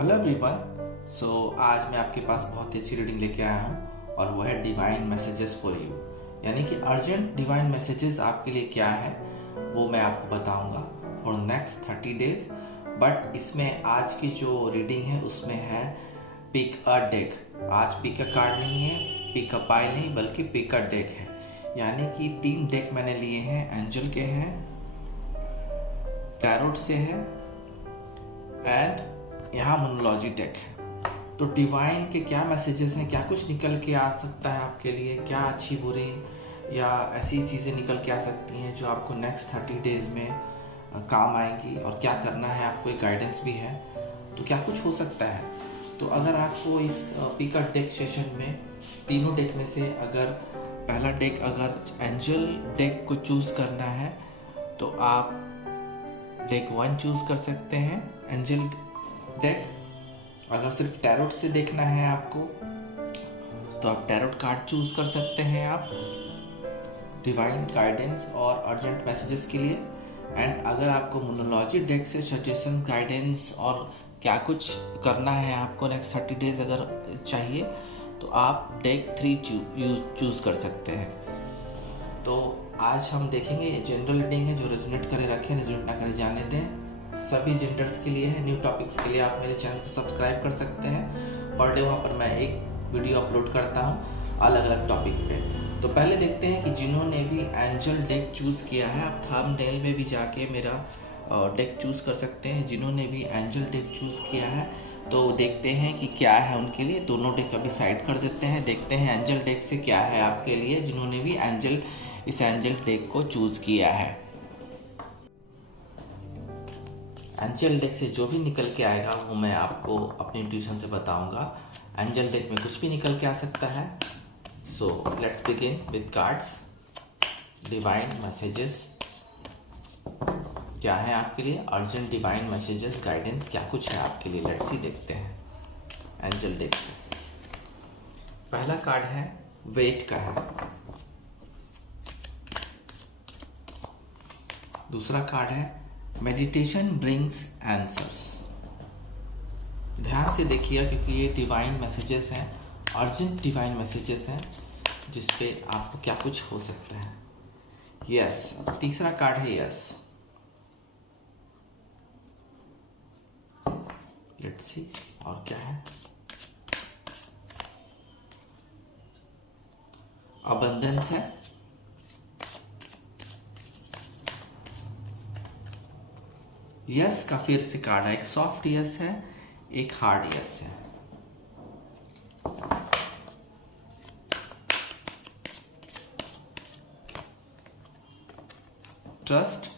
Hello everyone. आज मैं आपके पास बहुत ही अच्छी रीडिंग लेके आया हूँ और वो है डिवाइन मैसेजेस फॉर यू। यानी कि अर्जेंट डिवाइन मैसेजेस आपके लिए क्या है वो मैं आपको बताऊंगा फॉर नेक्स्ट 30 डेज। बट इसमें आज की जो रीडिंग है उसमें है पिक अ डेक। आज पिक अ कार्ड नहीं है, पिक अ पाइल नहीं, बल्कि पिक अ डेक है। यानी कि 3 डेक मैंने लिए हैं, एंजल के हैं, टैरोट से है एंड यहाँ मोनोलॉजी डेक है। तो डिवाइन के क्या मैसेजेस हैं, क्या कुछ निकल के आ सकता है आपके लिए, क्या अच्छी बुरी या ऐसी चीज़ें निकल के आ सकती हैं जो आपको नेक्स्ट 30 डेज में काम आएंगी, और क्या करना है आपको, एक गाइडेंस भी है। तो क्या कुछ हो सकता है। तो अगर आपको इस पिक अ डेक सेशन में तीनों डेक में से अगर पहला डेक अगर एंजल डेक को चूज़ करना है तो आप डेक 1 चूज़ कर सकते हैं, एंजल डेक। अगर सिर्फ टैरोट से देखना है आपको तो आप टैरोट कार्ड चूज कर सकते हैं आप डिवाइन गाइडेंस और अर्जेंट मैसेजेस के लिए। एंड अगर आपको मोनोलॉजी डेक से सजेशंस, गाइडेंस और क्या कुछ करना है आपको नेक्स्ट 30 डेज अगर चाहिए तो आप डेक 3 चूज कर सकते हैं। तो आज हम देखेंगे, जनरल रीडिंग है, जो रेजोनेट करे रखें, रेजोनेट ना करे जाने दें। सभी जेंडर्स के लिए है। न्यू टॉपिक्स के लिए आप मेरे चैनल को सब्सक्राइब कर सकते हैं। पर डे वहाँ पर मैं एक वीडियो अपलोड करता हूँ अलग अलग टॉपिक पे। तो पहले देखते हैं कि जिन्होंने भी एंजल डेक चूज़ किया है, आप थंबनेल में भी जाके मेरा डेक चूज़ कर सकते हैं। जिन्होंने भी एंजल डेक चूज़ किया है तो देखते हैं कि क्या है उनके लिए। दोनों डेक अभी साइड कर देते हैं, देखते हैं एंजल डेक से क्या है आपके लिए, जिन्होंने भी इस एंजल डेक को चूज़ किया है। एंजल डेक से जो भी निकल के आएगा वो मैं आपको अपनी ट्यूशन से बताऊंगा। एंजल डेक में कुछ भी निकल के आ सकता है। So let's begin with cards. Divine messages क्या है आपके लिए, अर्जेंट डिवाइन मैसेजेस, गाइडेंस क्या कुछ है आपके लिए, लेट्स ही देखते हैं एंजल डेक से। पहला कार्ड है वेट का है। दूसरा कार्ड है मेडिटेशन ब्रिंग्स आंसर्स। ध्यान से देखिए क्योंकि ये डिवाइन मैसेजेस हैं, अर्जेंट डिवाइन मैसेजेस हैं जिसपे आपको क्या कुछ हो सकता है। यस, तीसरा कार्ड है यस। लेट्स सी और क्या है। अबंडेंस है, यस का फिर से कार्ड है, एक सॉफ्ट यस है, एक हार्ड यस है। ट्रस्ट।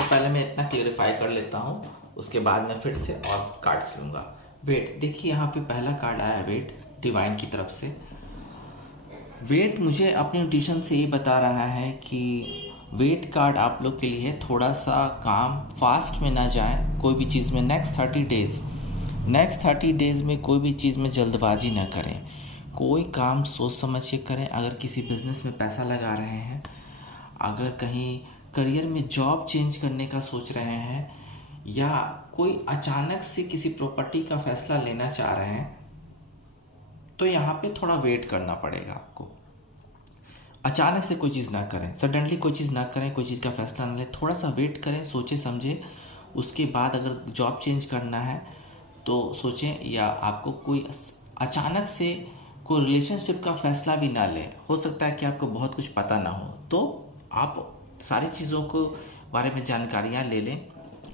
पहले मैं इतना क्लियरिफाई कर लेता हूं, उसके बाद मैं फिर से और कार्ड्स लूंगा। वेट, देखिए यहाँ पे पहला कार्ड आया वेट, डिवाइन की तरफ से। वेट मुझे अपने ट्यूशन से ये बता रहा है कि वेट कार्ड आप लोग के लिए थोड़ा सा काम फास्ट में ना जाए कोई भी चीज़ में। नेक्स्ट 30 डेज में कोई भी चीज़ में जल्दबाजी ना करें, कोई काम सोच समझ के करें। अगर किसी बिजनेस में पैसा लगा रहे हैं, अगर कहीं करियर में जॉब चेंज करने का सोच रहे हैं, या कोई अचानक से किसी प्रॉपर्टी का फैसला लेना चाह रहे हैं तो यहाँ पे थोड़ा वेट करना पड़ेगा आपको। अचानक से कोई चीज़ ना करें, सडनली कोई चीज़ ना करें, कोई चीज़ का फैसला ना लें, थोड़ा सा वेट करें, सोचे समझे। उसके बाद अगर जॉब चेंज करना है तो सोचें, या आपको कोई अचानक से कोई रिलेशनशिप का फैसला भी ना लें। हो सकता है कि आपको बहुत कुछ पता ना हो, तो आप सारी चीज़ों को बारे में जानकारियाँ ले लें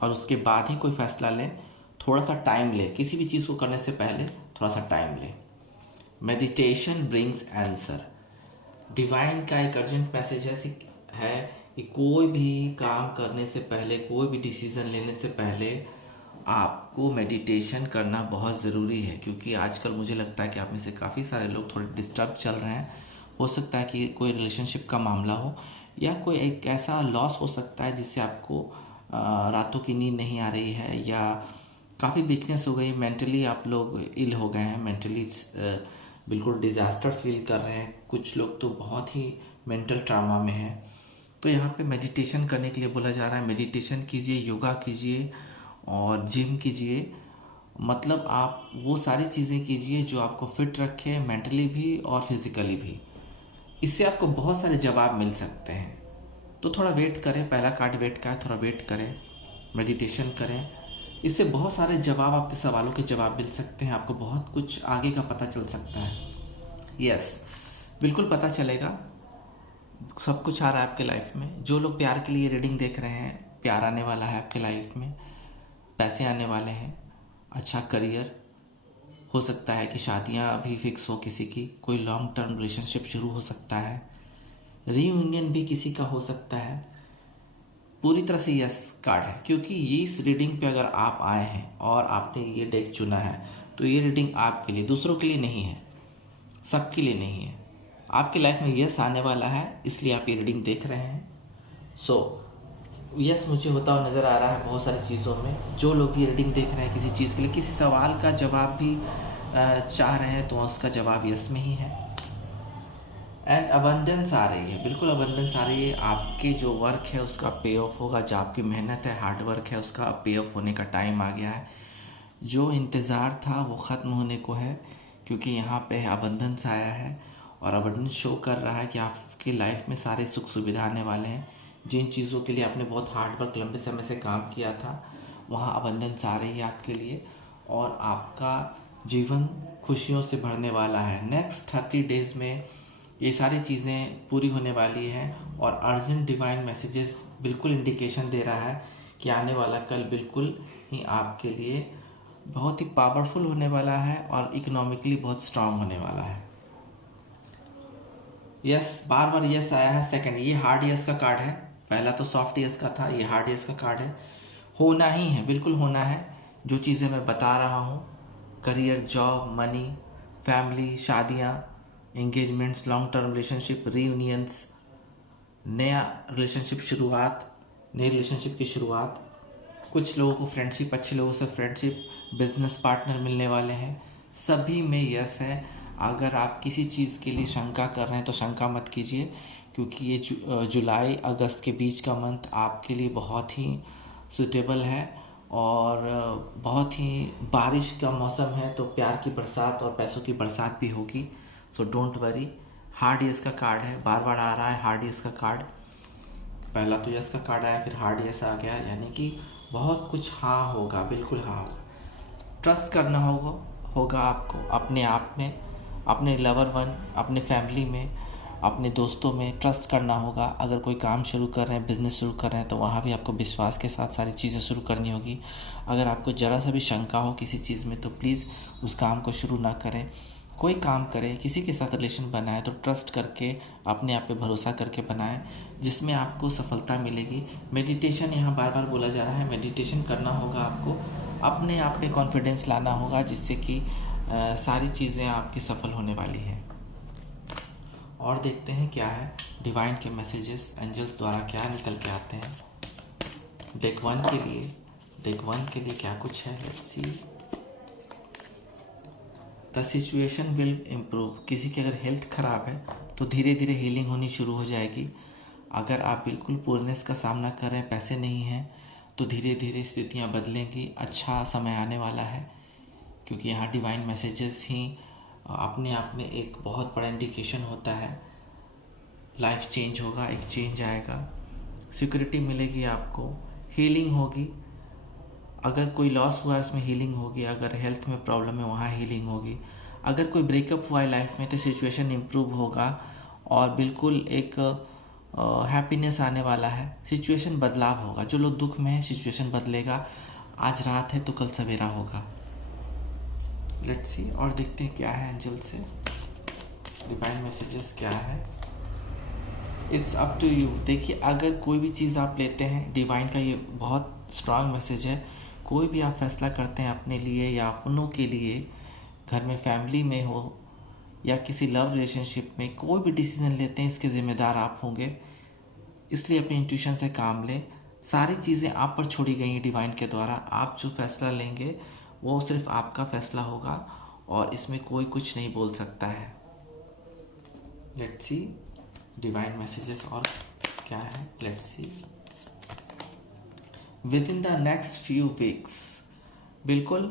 और उसके बाद ही कोई फैसला लें। थोड़ा सा टाइम लें, किसी भी चीज़ को करने से पहले थोड़ा सा टाइम लें। मेडिटेशन ब्रिंग्स आंसर, डिवाइन का एक अर्जेंट मैसेज है कि कोई भी काम करने से पहले, कोई भी डिसीज़न लेने से पहले आपको मेडिटेशन करना बहुत ज़रूरी है। क्योंकि आजकल मुझे लगता है कि आप में से काफ़ी सारे लोग थोड़े डिस्टर्ब चल रहे हैं। हो सकता है कि कोई रिलेशनशिप का मामला हो, या कोई एक ऐसा लॉस हो सकता है जिससे आपको रातों की नींद नहीं आ रही है, या काफ़ी वीकनेस हो गई, मेंटली आप लोग इल हो गए हैं, मेंटली बिल्कुल डिज़ास्टर फील कर रहे हैं। कुछ लोग तो बहुत ही मेंटल ट्रामा में हैं। तो यहाँ पे मेडिटेशन करने के लिए बोला जा रहा है। मेडिटेशन कीजिए, योगा कीजिए और जिम कीजिए, मतलब आप वो सारी चीज़ें कीजिए जो आपको फिट रखे, मेंटली भी और फिज़िकली भी। इससे आपको बहुत सारे जवाब मिल सकते हैं। तो थोड़ा वेट करें, पहला कार्ड वेट का है, थोड़ा वेट करें, मेडिटेशन करें, इससे बहुत सारे जवाब, आपके सवालों के जवाब मिल सकते हैं, आपको बहुत कुछ आगे का पता चल सकता है। यस, बिल्कुल पता चलेगा, सब कुछ आ रहा है आपके लाइफ में। जो लोग प्यार के लिए रीडिंग देख रहे हैं, प्यार आने वाला है आपके लाइफ में, पैसे आने वाले हैं, अच्छा करियर, हो सकता है कि शादियां भी फिक्स हो किसी की, कोई लॉन्ग टर्म रिलेशनशिप शुरू हो सकता है, रीयूनियन भी किसी का हो सकता है। पूरी तरह से यस कार्ड है, क्योंकि ये इस रीडिंग पे अगर आप आए हैं और आपने ये डेक चुना है तो ये रीडिंग आपके लिए, दूसरों के लिए नहीं है, सबके लिए नहीं है। आपकी लाइफ में यस आने वाला है, इसलिए आप ये रीडिंग देख रहे हैं। सो यस मुझे होता हुआ नज़र आ रहा है बहुत सारी चीज़ों में। जो लोग ये रीडिंग देख रहे हैं किसी चीज़ के लिए, किसी सवाल का जवाब भी चाह रहे हैं, तो उसका जवाब यस में ही है। एंड अबंडेंस आ रही है, बिल्कुल अबंडेंस आ रही है। आपके जो वर्क है उसका पे ऑफ होगा, जो आपकी मेहनत है, हार्ड वर्क है, उसका पे ऑफ होने का टाइम आ गया है। जो इंतज़ार था वो ख़त्म होने को है, क्योंकि यहाँ पे अबंडेंस आया है और अबंडेंस शो कर रहा है कि आपकी लाइफ में सारे सुख सुविधा आने वाले हैं। जिन चीज़ों के लिए आपने बहुत हार्ड वर्क लंबे समय से काम किया था, वहाँ अबंडेंस आ रही है आपके लिए, और आपका जीवन खुशियों से भरने वाला है। नेक्स्ट 30 डेज़ में ये सारी चीज़ें पूरी होने वाली हैं, और अर्जेंट डिवाइन मैसेजेस बिल्कुल इंडिकेशन दे रहा है कि आने वाला कल बिल्कुल ही आपके लिए बहुत ही पावरफुल होने वाला है और इकोनॉमिकली बहुत स्ट्रांग होने वाला है। यस, बार बार यस आया है। सेकंड, ये हार्ड यस का कार्ड है, पहला तो सॉफ्ट यस का था, ये हार्ड यस का कार्ड है। होना ही है, बिल्कुल होना है। जो चीज़ें मैं बता रहा हूँ, करियर, जॉब, मनी, फैमिली, शादियाँ, एंगेजमेंट्स, लॉन्ग टर्म रिलेशनशिप, रीयूनियंस, नया रिलेशनशिप शुरुआत, नई रिलेशनशिप की शुरुआत, कुछ लोगों को फ्रेंडशिप, अच्छे लोगों से फ्रेंडशिप, बिजनेस पार्टनर मिलने वाले हैं, सभी में यस है। अगर आप किसी चीज़ के लिए शंका कर रहे हैं तो शंका मत कीजिए, क्योंकि ये जुलाई अगस्त के बीच का मंथ आपके लिए बहुत ही सूटेबल है, और बहुत ही बारिश का मौसम है, तो प्यार की बरसात और पैसों की बरसात भी होगी। So don't worry. Hard yes का कार्ड है, बार बार आ रहा है हार्ड यस का कार्ड। पहला तो यस का कार्ड आया, फिर हार्ड यस आ गया, यानी कि बहुत कुछ हाँ होगा, बिल्कुल हाँ होगा। ट्रस्ट करना होगा आपको अपने आप में, अपने लवर वन, अपने फैमिली में, अपने दोस्तों में ट्रस्ट करना होगा। अगर कोई काम शुरू कर रहे हैं, बिजनेस शुरू कर रहे हैं, तो वहाँ भी आपको विश्वास के साथ सारी चीज़ें शुरू करनी होगी। अगर आपको ज़रा सा भी शंका हो किसी चीज़ में, तो प्लीज़ उस काम को शुरू ना करें। कोई काम करें, किसी के साथ रिलेशन बनाए, तो ट्रस्ट करके, अपने आप पे भरोसा करके बनाएं, जिसमें आपको सफलता मिलेगी। मेडिटेशन यहाँ बार बार बोला जा रहा है, मेडिटेशन करना होगा आपको, अपने आप पे कॉन्फिडेंस लाना होगा, जिससे कि सारी चीज़ें आपकी सफल होने वाली हैं। और देखते हैं क्या है डिवाइन के मैसेजेस, एंजल्स द्वारा क्या निकल के आते हैं डेक वन के लिए क्या कुछ है। Let's C. The situation will improve. किसी की अगर हेल्थ ख़राब है तो धीरे धीरे हीलिंग होनी शुरू हो जाएगी। अगर आप बिल्कुल पूर्णेस का सामना कर रहे हैं, पैसे नहीं हैं, तो धीरे धीरे स्थितियाँ बदलेंगी, अच्छा समय आने वाला है, क्योंकि यहाँ डिवाइन मैसेजेस ही अपने आप में एक बहुत बड़ा इंडिकेशन होता है। लाइफ चेंज होगा, एक चेंज आएगा, सिक्योरिटी मिलेगी आपको, हीलिंग होगी। अगर कोई लॉस हुआ है उसमें हीलिंग होगी, अगर हेल्थ में प्रॉब्लम है वहाँ हीलिंग होगी, अगर कोई ब्रेकअप हुआ है लाइफ में तो सिचुएशन इम्प्रूव होगा, और बिल्कुल एक हैप्पीनेस आने वाला है, सिचुएशन बदलाव होगा। जो लोग दुख में है, सिचुएशन बदलेगा। आज रात है तो कल सवेरा होगा। लेट्स सी, और देखते हैं क्या है एंजल से, डिवाइन मैसेजेस क्या है। It's up to you. देखिए, अगर कोई भी चीज़ आप लेते हैं, डिवाइन का ये बहुत स्ट्रांग मैसेज है। कोई भी आप फैसला करते हैं अपने लिए या अपनों के लिए, घर में, फैमिली में हो या किसी लव रिलेशनशिप में, कोई भी डिसीजन लेते हैं इसके ज़िम्मेदार आप होंगे। इसलिए अपनी इंट्यूशन से काम लें। सारी चीज़ें आप पर छोड़ी गई हैं डिवाइन के द्वारा। आप जो फैसला लेंगे वो सिर्फ आपका फैसला होगा, और इसमें कोई कुछ नहीं बोल सकता है। लेट्स सी डिवाइन मैसेजेस और क्या है। Let's C. With in the next few weeks, बिल्कुल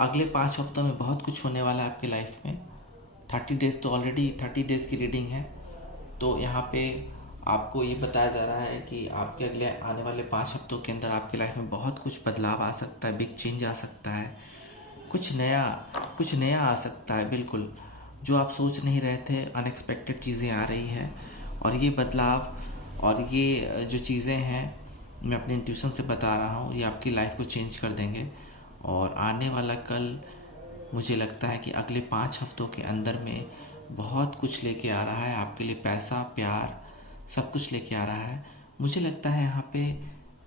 अगले 5 हफ्तों में बहुत कुछ होने वाला है आपकी लाइफ में। 30 डेज तो ऑलरेडी 30 डेज की रीडिंग है, तो यहाँ पे आपको ये बताया जा रहा है कि आपके अगले आने वाले 5 हफ्तों के अंदर आपकी लाइफ में बहुत कुछ बदलाव आ सकता है, बिग चेंज आ सकता है, कुछ नया आ सकता है। बिल्कुल जो आप सोच नहीं रहे थे, अनएक्सपेक्टेड चीज़ें आ रही हैं, और ये बदलाव और ये जो चीज़ें हैं मैं अपने इंट्यूशन से बता रहा हूँ, ये आपकी लाइफ को चेंज कर देंगे। और आने वाला कल मुझे लगता है कि अगले 5 हफ्तों के अंदर में बहुत कुछ लेके आ रहा है आपके लिए, पैसा, प्यार, सब कुछ लेके आ रहा है। मुझे लगता है यहाँ पे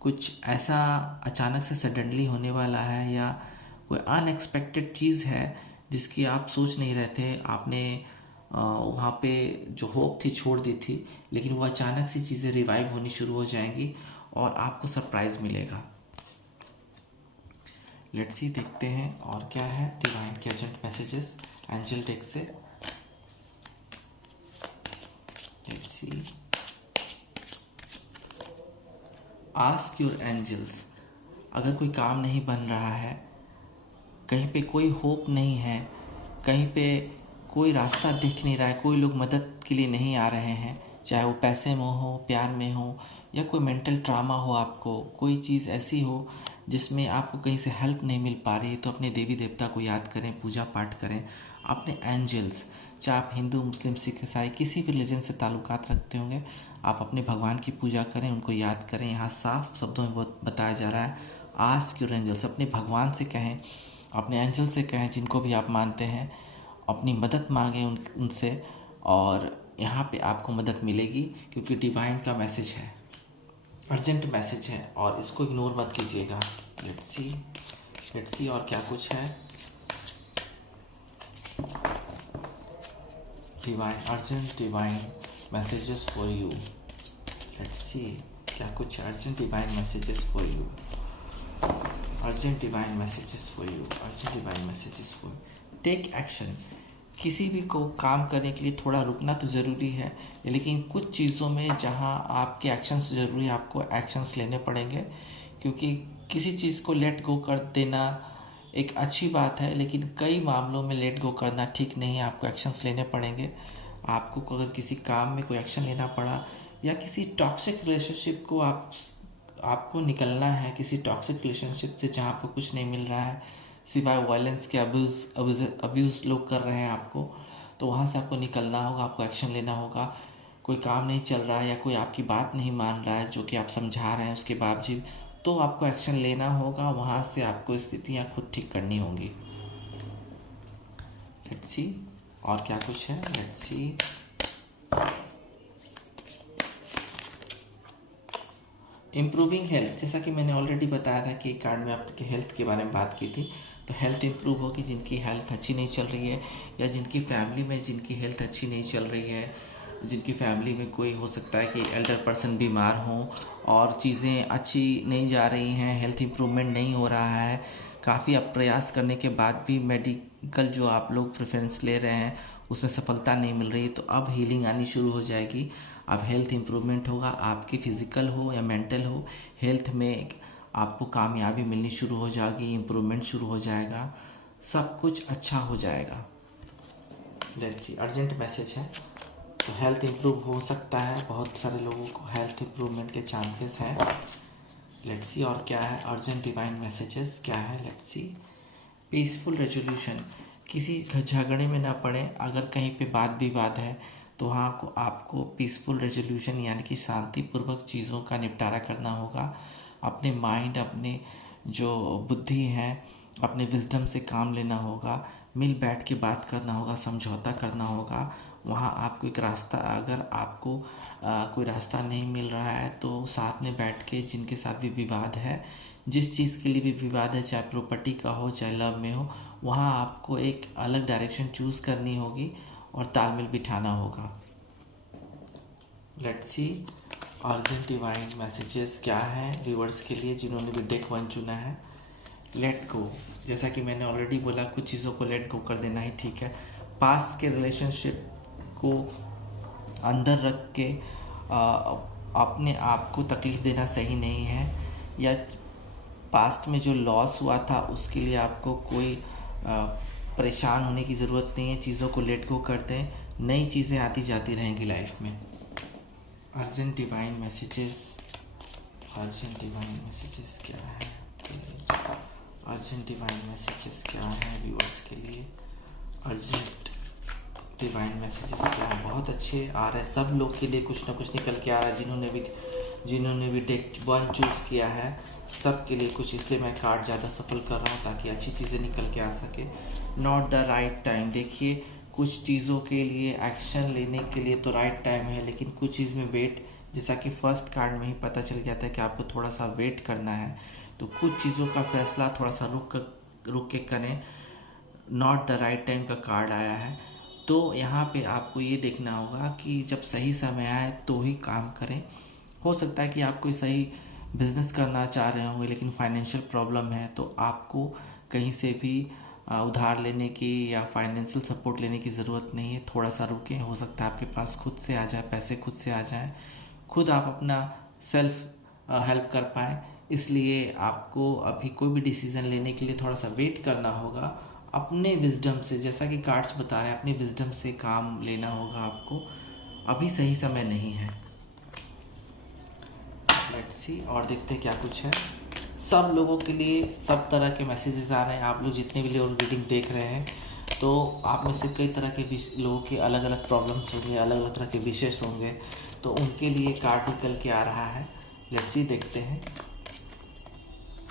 कुछ ऐसा अचानक से सडनली होने वाला है, या कोई अनएक्सपेक्टेड चीज़ है जिसकी आप सोच नहीं रहे थे। आपने वहाँ पे जो होप थी छोड़ दी थी, लेकिन वो अचानक सी चीज़ें रिवाइव होनी शुरू हो जाएंगी और आपको सरप्राइज़ मिलेगा। लेट्स सी, देखते हैं और क्या है डिवाइन के अर्जेंट मैसेजेस एंजल डेक से। Let's see, ask your angels. अगर कोई काम नहीं बन रहा है, कहीं पे कोई होप नहीं है, कहीं पे कोई रास्ता दिख नहीं रहा है, कोई लोग मदद के लिए नहीं आ रहे हैं, चाहे वो पैसे में हो, प्यार में हो, या कोई मेंटल ट्रामा हो, आपको कोई चीज़ ऐसी हो जिसमें आपको कहीं से हेल्प नहीं मिल पा रही है, तो अपने देवी देवता को याद करें, पूजा पाठ करें, अपने एंजल्स, चाहे आप हिंदू, मुस्लिम, सिख, ईसाई किसी भी रिलीजन से ताल्लुकात रखते होंगे, आप अपने भगवान की पूजा करें, उनको याद करें। यहाँ साफ शब्दों में बताया जा रहा है, आस्क योर एंजल्स। अपने भगवान से कहें, अपने एंजल से कहें, जिनको भी आप मानते हैं, अपनी मदद मांगें उनसे, और यहाँ पे आपको मदद मिलेगी, क्योंकि डिवाइन का मैसेज है, अर्जेंट मैसेज है, और इसको इग्नोर मत कीजिएगा। लेट्स सी और क्या कुछ है divine, urgent divine messages for you. Let's see क्या कुछ urgent divine messages for you, urgent divine messages for you, urgent divine messages for you. Take action. किसी भी को काम करने के लिए थोड़ा रुकना तो ज़रूरी है, लेकिन कुछ चीज़ों में जहां आपके एक्शंस ज़रूरी है, आपको एक्शंस लेने पड़ेंगे, क्योंकि किसी चीज़ को लेट गो कर देना एक अच्छी बात है, लेकिन कई मामलों में लेट गो करना ठीक नहीं है, आपको एक्शंस लेने पड़ेंगे। आपको अगर किसी काम में कोई एक्शन लेना पड़ा, या किसी टॉक्सिक रिलेशनशिप को आपको निकलना है, किसी टॉक्सिक रिलेशनशिप से जहाँ आपको कुछ नहीं मिल रहा है सिवाय वायलेंस के, अब्यूज़ लोग कर रहे हैं आपको, तो वहाँ से आपको निकलना होगा, आपको एक्शन लेना होगा। कोई काम नहीं चल रहा है, या कोई आपकी बात नहीं मान रहा है जो कि आप समझा रहे हैं उसके बावजूद, तो आपको एक्शन लेना होगा, वहाँ से आपको स्थितियाँ खुद ठीक करनी होंगी। लेट्स सी और क्या कुछ है। Let's C, improving health. जैसा कि मैंने ऑलरेडी बताया था कि कार्ड में आपके हेल्थ के बारे में बात की थी, तो हेल्थ इंप्रूव होगी। जिनकी हेल्थ अच्छी नहीं चल रही है, या जिनकी फैमिली में जिनकी हेल्थ अच्छी नहीं चल रही है, जिनकी फैमिली में कोई हो सकता है कि एल्डर पर्सन बीमार हो और चीज़ें अच्छी नहीं जा रही हैं, हेल्थ इंप्रूवमेंट नहीं हो रहा है, काफ़ी आप प्रयास करने के बाद भी मेडिकल जो आप लोग प्रेफरेंस ले रहे हैं उसमें सफलता नहीं मिल रही, तो अब हीलिंग आनी शुरू हो जाएगी। अब हेल्थ इंप्रूवमेंट होगा, आपकी फिज़िकल हो या मेंटल हो, हेल्थ में आपको कामयाबी मिलनी शुरू हो जाएगी, इम्प्रूवमेंट शुरू हो जाएगा, सब कुछ अच्छा हो जाएगा। लेट्स सी, अर्जेंट मैसेज है, तो हेल्थ इंप्रूव हो सकता है, बहुत सारे लोगों को हेल्थ इंप्रूवमेंट के चांसेस हैं। लेट्स सी और क्या है अर्जेंट डिवाइन मैसेजेस क्या है। Let's C, peaceful resolution. किसी झगड़े में ना पड़े, अगर कहीं पे वाद विवाद है तो वहाँ को आपको पीसफुल रेजोल्यूशन यानी कि शांतिपूर्वक चीज़ों का निपटारा करना होगा। अपने माइंड, अपने जो बुद्धि है, अपने विजडम से काम लेना होगा, मिल बैठ के बात करना होगा, समझौता करना होगा। वहाँ आपको एक रास्ता, अगर आपको कोई रास्ता नहीं मिल रहा है तो साथ में बैठ के, जिनके साथ भी विवाद है, जिस चीज़ के लिए भी विवाद है, चाहे प्रॉपर्टी का हो चाहे लव में हो, वहाँ आपको एक अलग डायरेक्शन चूज़ करनी होगी और तालमेल बिठाना होगा। Let's C urgent divine messages क्या है व्यूअर्स के लिए जिन्होंने भी डेक 1 चुना है। लेट गो, जैसा कि मैंने ऑलरेडी बोला, कुछ चीज़ों को लेट गो कर देना ही ठीक है। पास्ट के रिलेशनशिप को अंदर रख के अपने आप को तकलीफ देना सही नहीं है। या पास्ट में जो लॉस हुआ था उसके लिए आपको कोई परेशान होने की ज़रूरत नहीं है। चीज़ों को लेट गो कर दें, नई चीज़ें आती जाती रहेंगी लाइफ में। Urgent divine messages, urgent divine messages क्या है? अर्जेंट डिवाइन मैसेजेस क्या है व्यूअर्स के लिए? अर्जेंट डिवाइन मैसेजेस क्या है? बहुत अच्छे आ रहे हैं सब लोग के लिए, कुछ ना कुछ निकल के आ रहा है। जिन्होंने भी डेक 1 चूज़ किया है सब के लिए कुछ, इसलिए मैं कार्ड ज़्यादा सफल कर रहा हूँ ताकि अच्छी चीज़ें निकल के आ सके। नॉट द राइट टाइम, देखिए कुछ चीज़ों के लिए एक्शन लेने के लिए तो राइट टाइम है, लेकिन कुछ चीज़ में वेट, जैसा कि फर्स्ट कार्ड में ही पता चल गया था कि आपको थोड़ा सा वेट करना है, तो कुछ चीज़ों का फैसला थोड़ा सा रुक के करें। नॉट द राइट टाइम का कार्ड आया है, तो यहाँ पे आपको ये देखना होगा कि जब सही समय आए तो ही काम करें। हो सकता है कि आप कोई सही बिजनेस करना चाह रहे होंगे लेकिन फाइनेंशियल प्रॉब्लम है, तो आपको कहीं से भी उधार लेने की या फाइनेंशियल सपोर्ट लेने की ज़रूरत नहीं है। थोड़ा सा रुकें, हो सकता है आपके पास खुद से आ जाए, पैसे खुद से आ जाएं, खुद आप अपना सेल्फ हेल्प कर पाएँ। इसलिए आपको अभी कोई भी डिसीज़न लेने के लिए थोड़ा सा वेट करना होगा। अपने विजडम से, जैसा कि कार्ड्स बता रहे हैं, अपने विजडम से काम लेना होगा आपको। अभी सही समय नहीं है। लेट्स सी और देखते हैं क्या कुछ है। सब लोगों के लिए सब तरह के मैसेजेस आ रहे हैं। आप लोग जितने भी लोग रीडिंग देख रहे हैं तो आप में से कई तरह के लोगों के अलग अलग प्रॉब्लम्स होंगे, अलग अलग तरह के विशेष होंगे, तो उनके लिए कार्ड निकल के आ रहा है। लेट्स सी देखते हैं।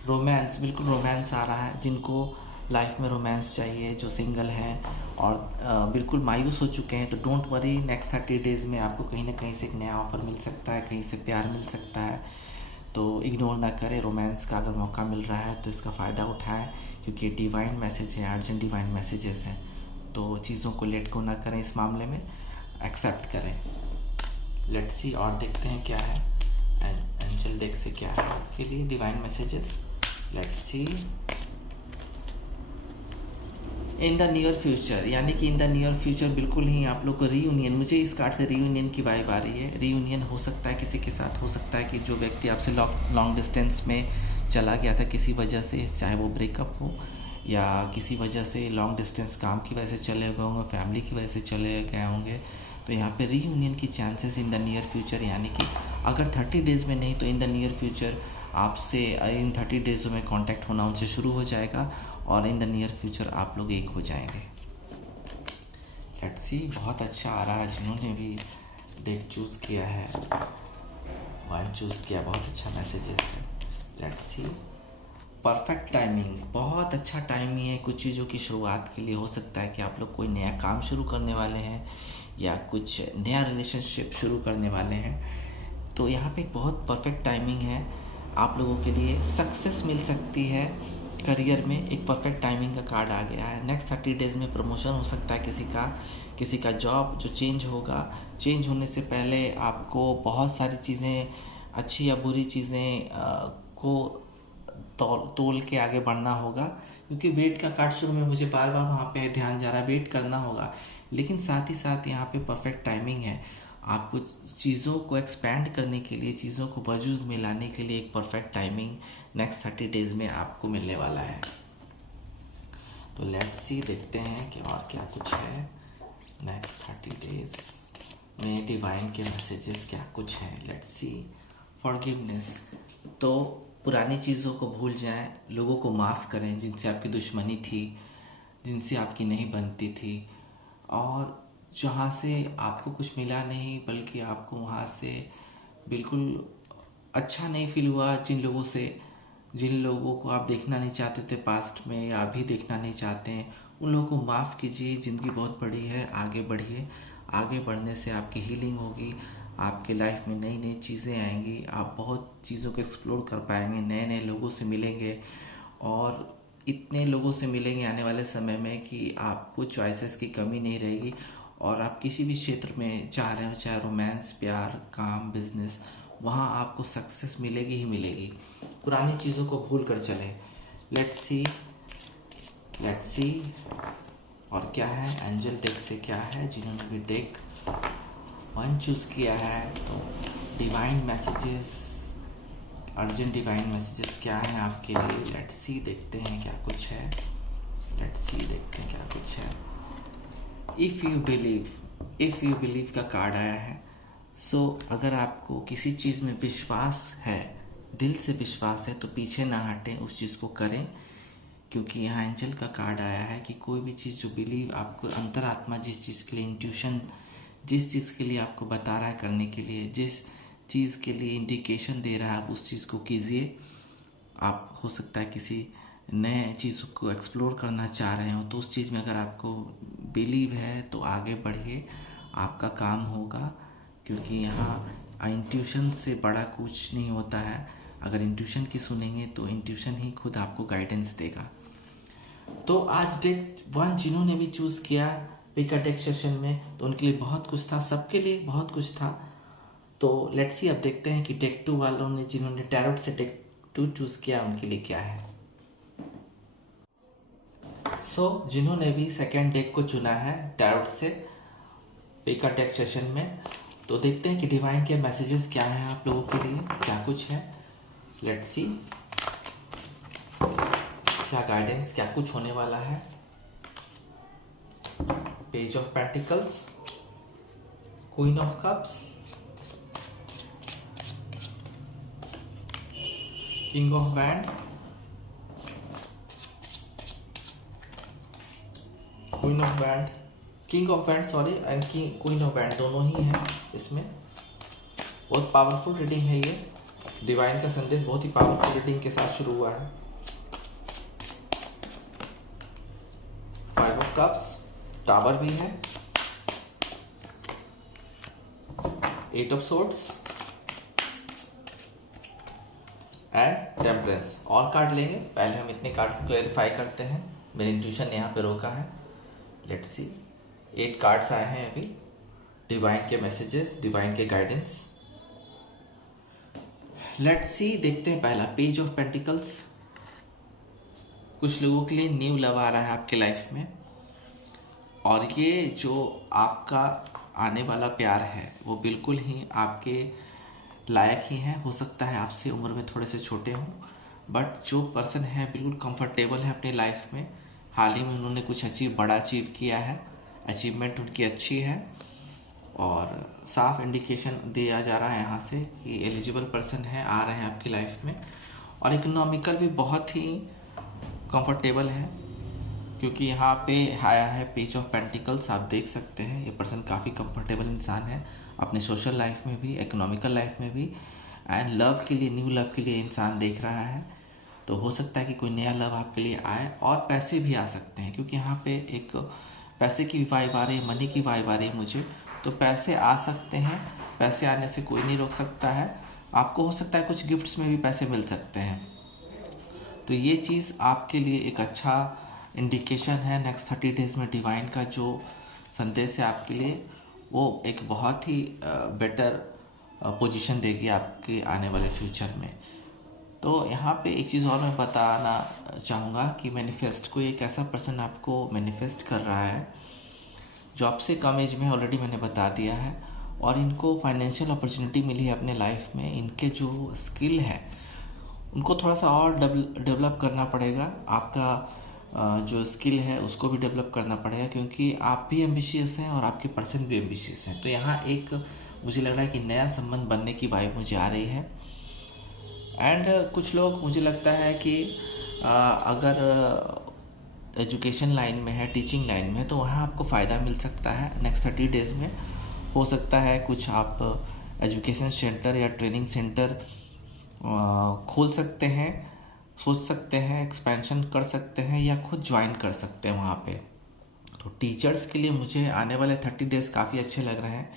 रोमांस, बिल्कुल रोमांस आ रहा है। जिनको लाइफ में रोमांस चाहिए, जो सिंगल हैं और बिल्कुल मायूस हो चुके हैं, तो डोंट वरी, नेक्स्ट 30 डेज़ में आपको कहीं ना कहीं से एक नया ऑफ़र मिल सकता है, कहीं से प्यार मिल सकता है। तो इग्नोर ना करें रोमांस का, अगर मौका मिल रहा है तो इसका फ़ायदा उठाएं, क्योंकि डिवाइन मैसेज है, अर्जेंट डिवाइन मैसेजेस हैं, तो चीज़ों को लेट को ना करें, इस मामले में एक्सेप्ट करें। लेट्स सी और देखते हैं क्या है एंजल डेक से क्या है आपके लिए divine messages. Let's see. In the near future, यानी कि इन द नियर फ्यूचर बिल्कुल ही आप लोग को रीयूनियन, मुझे इस कार्ड से रीयूनियन की वाइब आ रही है। रीयूनियन हो सकता है किसी के साथ, हो सकता है कि जो व्यक्ति आपसे लॉन्ग डिस्टेंस में चला गया था किसी वजह से, चाहे वो ब्रेकअप हो या किसी वजह से लॉन्ग डिस्टेंस काम की वजह से चले गए होंगे, फैमिली की वजह से चले गए होंगे, तो यहाँ पे रीयूनियन की chances in the near future, यानी कि अगर 30 डेज़ में नहीं तो इन द नियर फ्यूचर आपसे इन 30 डेज़ों में कांटेक्ट होना उनसे शुरू हो जाएगा और इन द नियर फ्यूचर आप लोग एक हो जाएंगे। लेट्स सी, बहुत अच्छा आ रहा है। जिन्होंने भी डेक चूज़ किया है, 1 चूज़ किया, बहुत अच्छा मैसेजेस है। Let's C. परफेक्ट टाइमिंग, बहुत अच्छा टाइमिंग है कुछ चीज़ों की शुरुआत के लिए। हो सकता है कि आप लोग कोई नया काम शुरू करने वाले हैं या कुछ नया रिलेशनशिप शुरू करने वाले हैं, तो यहाँ पे बहुत परफेक्ट टाइमिंग है। आप लोगों के लिए सक्सेस मिल सकती है करियर में, एक परफेक्ट टाइमिंग का कार्ड आ गया है। नेक्स्ट 30 डेज़ में प्रमोशन हो सकता है किसी का जॉब जो चेंज होगा। चेंज होने से पहले आपको बहुत सारी चीज़ें, अच्छी या बुरी चीज़ें को तोल के आगे बढ़ना होगा, क्योंकि वेट का कार्ड शुरू में मुझे बार बार वहाँ पे ध्यान जा रहा है, वेट करना होगा, लेकिन साथ ही साथ यहाँ पे परफेक्ट टाइमिंग है। आपको चीज़ों को एक्सपैंड करने के लिए, चीज़ों को वजूद में लाने के लिए एक परफेक्ट टाइमिंग नेक्स्ट 30 डेज़ में आपको मिलने वाला है। तो लेट्स सी, देखते हैं कि और क्या कुछ है नेक्स्ट 30 डेज़ में डिवाइन के मैसेजेस क्या कुछ हैं। Let's see. फॉरगिवनेस, तो पुरानी चीज़ों को भूल जाएं, लोगों को माफ़ करें जिनसे आपकी दुश्मनी थी, जिनसे आपकी नहीं बनती थी, और जहाँ से आपको कुछ मिला नहीं बल्कि आपको वहाँ से बिल्कुल अच्छा नहीं फील हुआ, जिन लोगों को आप देखना नहीं चाहते थे पास्ट में या अभी देखना नहीं चाहते हैं, उन लोगों को माफ़ कीजिए। ज़िंदगी बहुत बड़ी है, आगे बढ़िए। आगे बढ़ने से आपकी हीलिंग होगी, आपके लाइफ में नई नई चीज़ें आएंगी, आप बहुत चीज़ों को एक्सप्लोर कर पाएंगे, नए नए लोगों से मिलेंगे, और इतने लोगों से मिलेंगे आने वाले समय में कि आपको चॉइसेस की कमी नहीं रहेगी, और आप किसी भी क्षेत्र में चाह रहे हो, चाहे रोमांस, प्यार, काम, बिजनेस, वहाँ आपको सक्सेस मिलेगी ही मिलेगी। पुरानी चीज़ों को भूल कर चलें। लेट्स सी और क्या है एंजल डेक से क्या है। जिन्होंने भी डेक 1 चूज़ किया है, तो divine messages urgent divine messages क्या हैं आपके लिए। लेट्स सी, देखते हैं क्या कुछ है। लेट्स सी, देखते हैं क्या कुछ है। इफ़ यू बिलीव का कार्ड आया है। सो अगर आपको किसी चीज़ में विश्वास है, दिल से विश्वास है, तो पीछे ना हटें, उस चीज़ को करें। क्योंकि यहाँ एंजल का कार्ड आया है कि कोई भी चीज़ जो बिलीव, आपको अंतरात्मा जिस चीज़ के लिए, इंट्यूशन जिस चीज़ के लिए आपको बता रहा है करने के लिए, जिस चीज़ के लिए इंडिकेशन दे रहा है, आप उस चीज़ को कीजिए। आप हो सकता है किसी नए चीज़ को एक्सप्लोर करना चाह रहे हो, तो उस चीज़ में अगर आपको बिलीव है तो आगे बढ़िए, आपका काम होगा। क्योंकि यहाँ इंट्यूशन से बड़ा कुछ नहीं होता है। अगर इंट्यूशन की सुनेंगे तो इंट्यूशन ही खुद आपको गाइडेंस देगा। तो आज डेक 1 जिन्होंने भी चूज़ किया पिक अ डेक सेशन में, तो उनके लिए बहुत कुछ था, सबके लिए बहुत कुछ था। तो लेट्स सी, अब देखते हैं कि डेक 2 वालों ने, जिन्होंने टैरोट से डेक 2 चूज़ किया, उनके लिए क्या है। सो जिन्होंने भी सेकेंड डेक को चुना है टैरोट से पिक अ डेक सेशन में, तो देखते हैं कि डिवाइन के मैसेजेस क्या हैं आप लोगों के लिए, क्या कुछ है। लेट्स सी क्या गाइडेंस, क्या कुछ होने वाला है। Page of pentacles, queen of cups, king of wand, queen of wand, king of wand sorry, and queen of wand, दोनों ही हैं इसमें। बहुत पावरफुल रीडिंग है ये। डिवाइन का संदेश बहुत ही पावरफुल रीडिंग के साथ शुरू हुआ है। 5 ऑफ कप्स, टावर भी है, 8 ऑफ सोर्ड्स एंड टेम्परेंस। और कार्ड लेंगे, पहले हम इतने कार्ड को क्लैरिफाई करते हैं। मेरी इंट्यूशन यहाँ पे रोका है। लेट्स सी, 8 कार्ड्स आए हैं अभी, डिवाइन के मैसेजेस, डिवाइन के गाइडेंस। लेट्स सी, देखते हैं पहला पेज ऑफ पेंटिकल्स। कुछ लोगों के लिए न्यू लव आ रहा है आपके लाइफ में, और ये जो आपका आने वाला प्यार है वो बिल्कुल ही आपके लायक ही है। हो सकता है आपसे उम्र में थोड़े से छोटे हों, बट जो पर्सन है बिल्कुल कंफर्टेबल है अपनी लाइफ में। हाल ही में उन्होंने कुछ बड़ा अचीव किया है, अचीवमेंट उनकी अच्छी है, और साफ इंडिकेशन दिया जा रहा है यहाँ से कि एलिजिबल पर्सन है, आ रहे हैं आपकी लाइफ में। और इकोनॉमिकल भी बहुत ही कंफर्टेबल है, क्योंकि यहाँ पे आया है पेज ऑफ पेंटिकल्स। आप देख सकते हैं ये पर्सन काफ़ी कंफर्टेबल इंसान है अपने सोशल लाइफ में भी, इकोनॉमिकल लाइफ में भी, एंड लव के लिए, न्यू लव के लिए इंसान देख रहा है। तो हो सकता है कि कोई नया लव आपके लिए आए, और पैसे भी आ सकते हैं, क्योंकि यहाँ पे एक पैसे की वाइब आ रही है, मनी की वाइब आ रही है मुझे। तो पैसे आ सकते हैं, पैसे आने से कोई नहीं रोक सकता है। आपको हो सकता है कुछ गिफ्ट्स में भी पैसे मिल सकते हैं। तो ये चीज़ आपके लिए एक अच्छा इंडिकेशन है। नेक्स्ट 30 डेज में डिवाइन का जो संदेश है आपके लिए, वो एक बहुत ही बेटर पोजीशन देगी आपके आने वाले फ्यूचर में। तो यहाँ पे एक चीज़ और मैं बताना चाहूँगा कि मैनिफेस्ट, कोई एक ऐसा पर्सन आपको मैनिफेस्ट कर रहा है जो आपसे कम एज में, ऑलरेडी मैंने बता दिया है, और इनको फाइनेंशियल अपॉर्चुनिटी मिली है अपने लाइफ में। इनके जो स्किल है उनको थोड़ा सा और डेवलप करना पड़ेगा। आपका जो स्किल है उसको भी डेवलप करना पड़ेगा, क्योंकि आप भी एम्बिशियस हैं और आपके पर्सन भी एम्बिशियस हैं। तो यहाँ एक मुझे लग रहा है कि नया संबंध बनने की वाइब मुझे आ रही है। एंड कुछ लोग, मुझे लगता है कि अगर एजुकेशन लाइन में है, टीचिंग लाइन में, तो वहाँ आपको फ़ायदा मिल सकता है नेक्स्ट 30 डेज़ में। हो सकता है कुछ आप एजुकेशन सेंटर या ट्रेनिंग सेंटर खोल सकते हैं, सोच सकते हैं, एक्सपेंशन कर सकते हैं, या खुद ज्वाइन कर सकते हैं वहाँ पे। तो टीचर्स के लिए मुझे आने वाले 30 डेज़ काफ़ी अच्छे लग रहे हैं।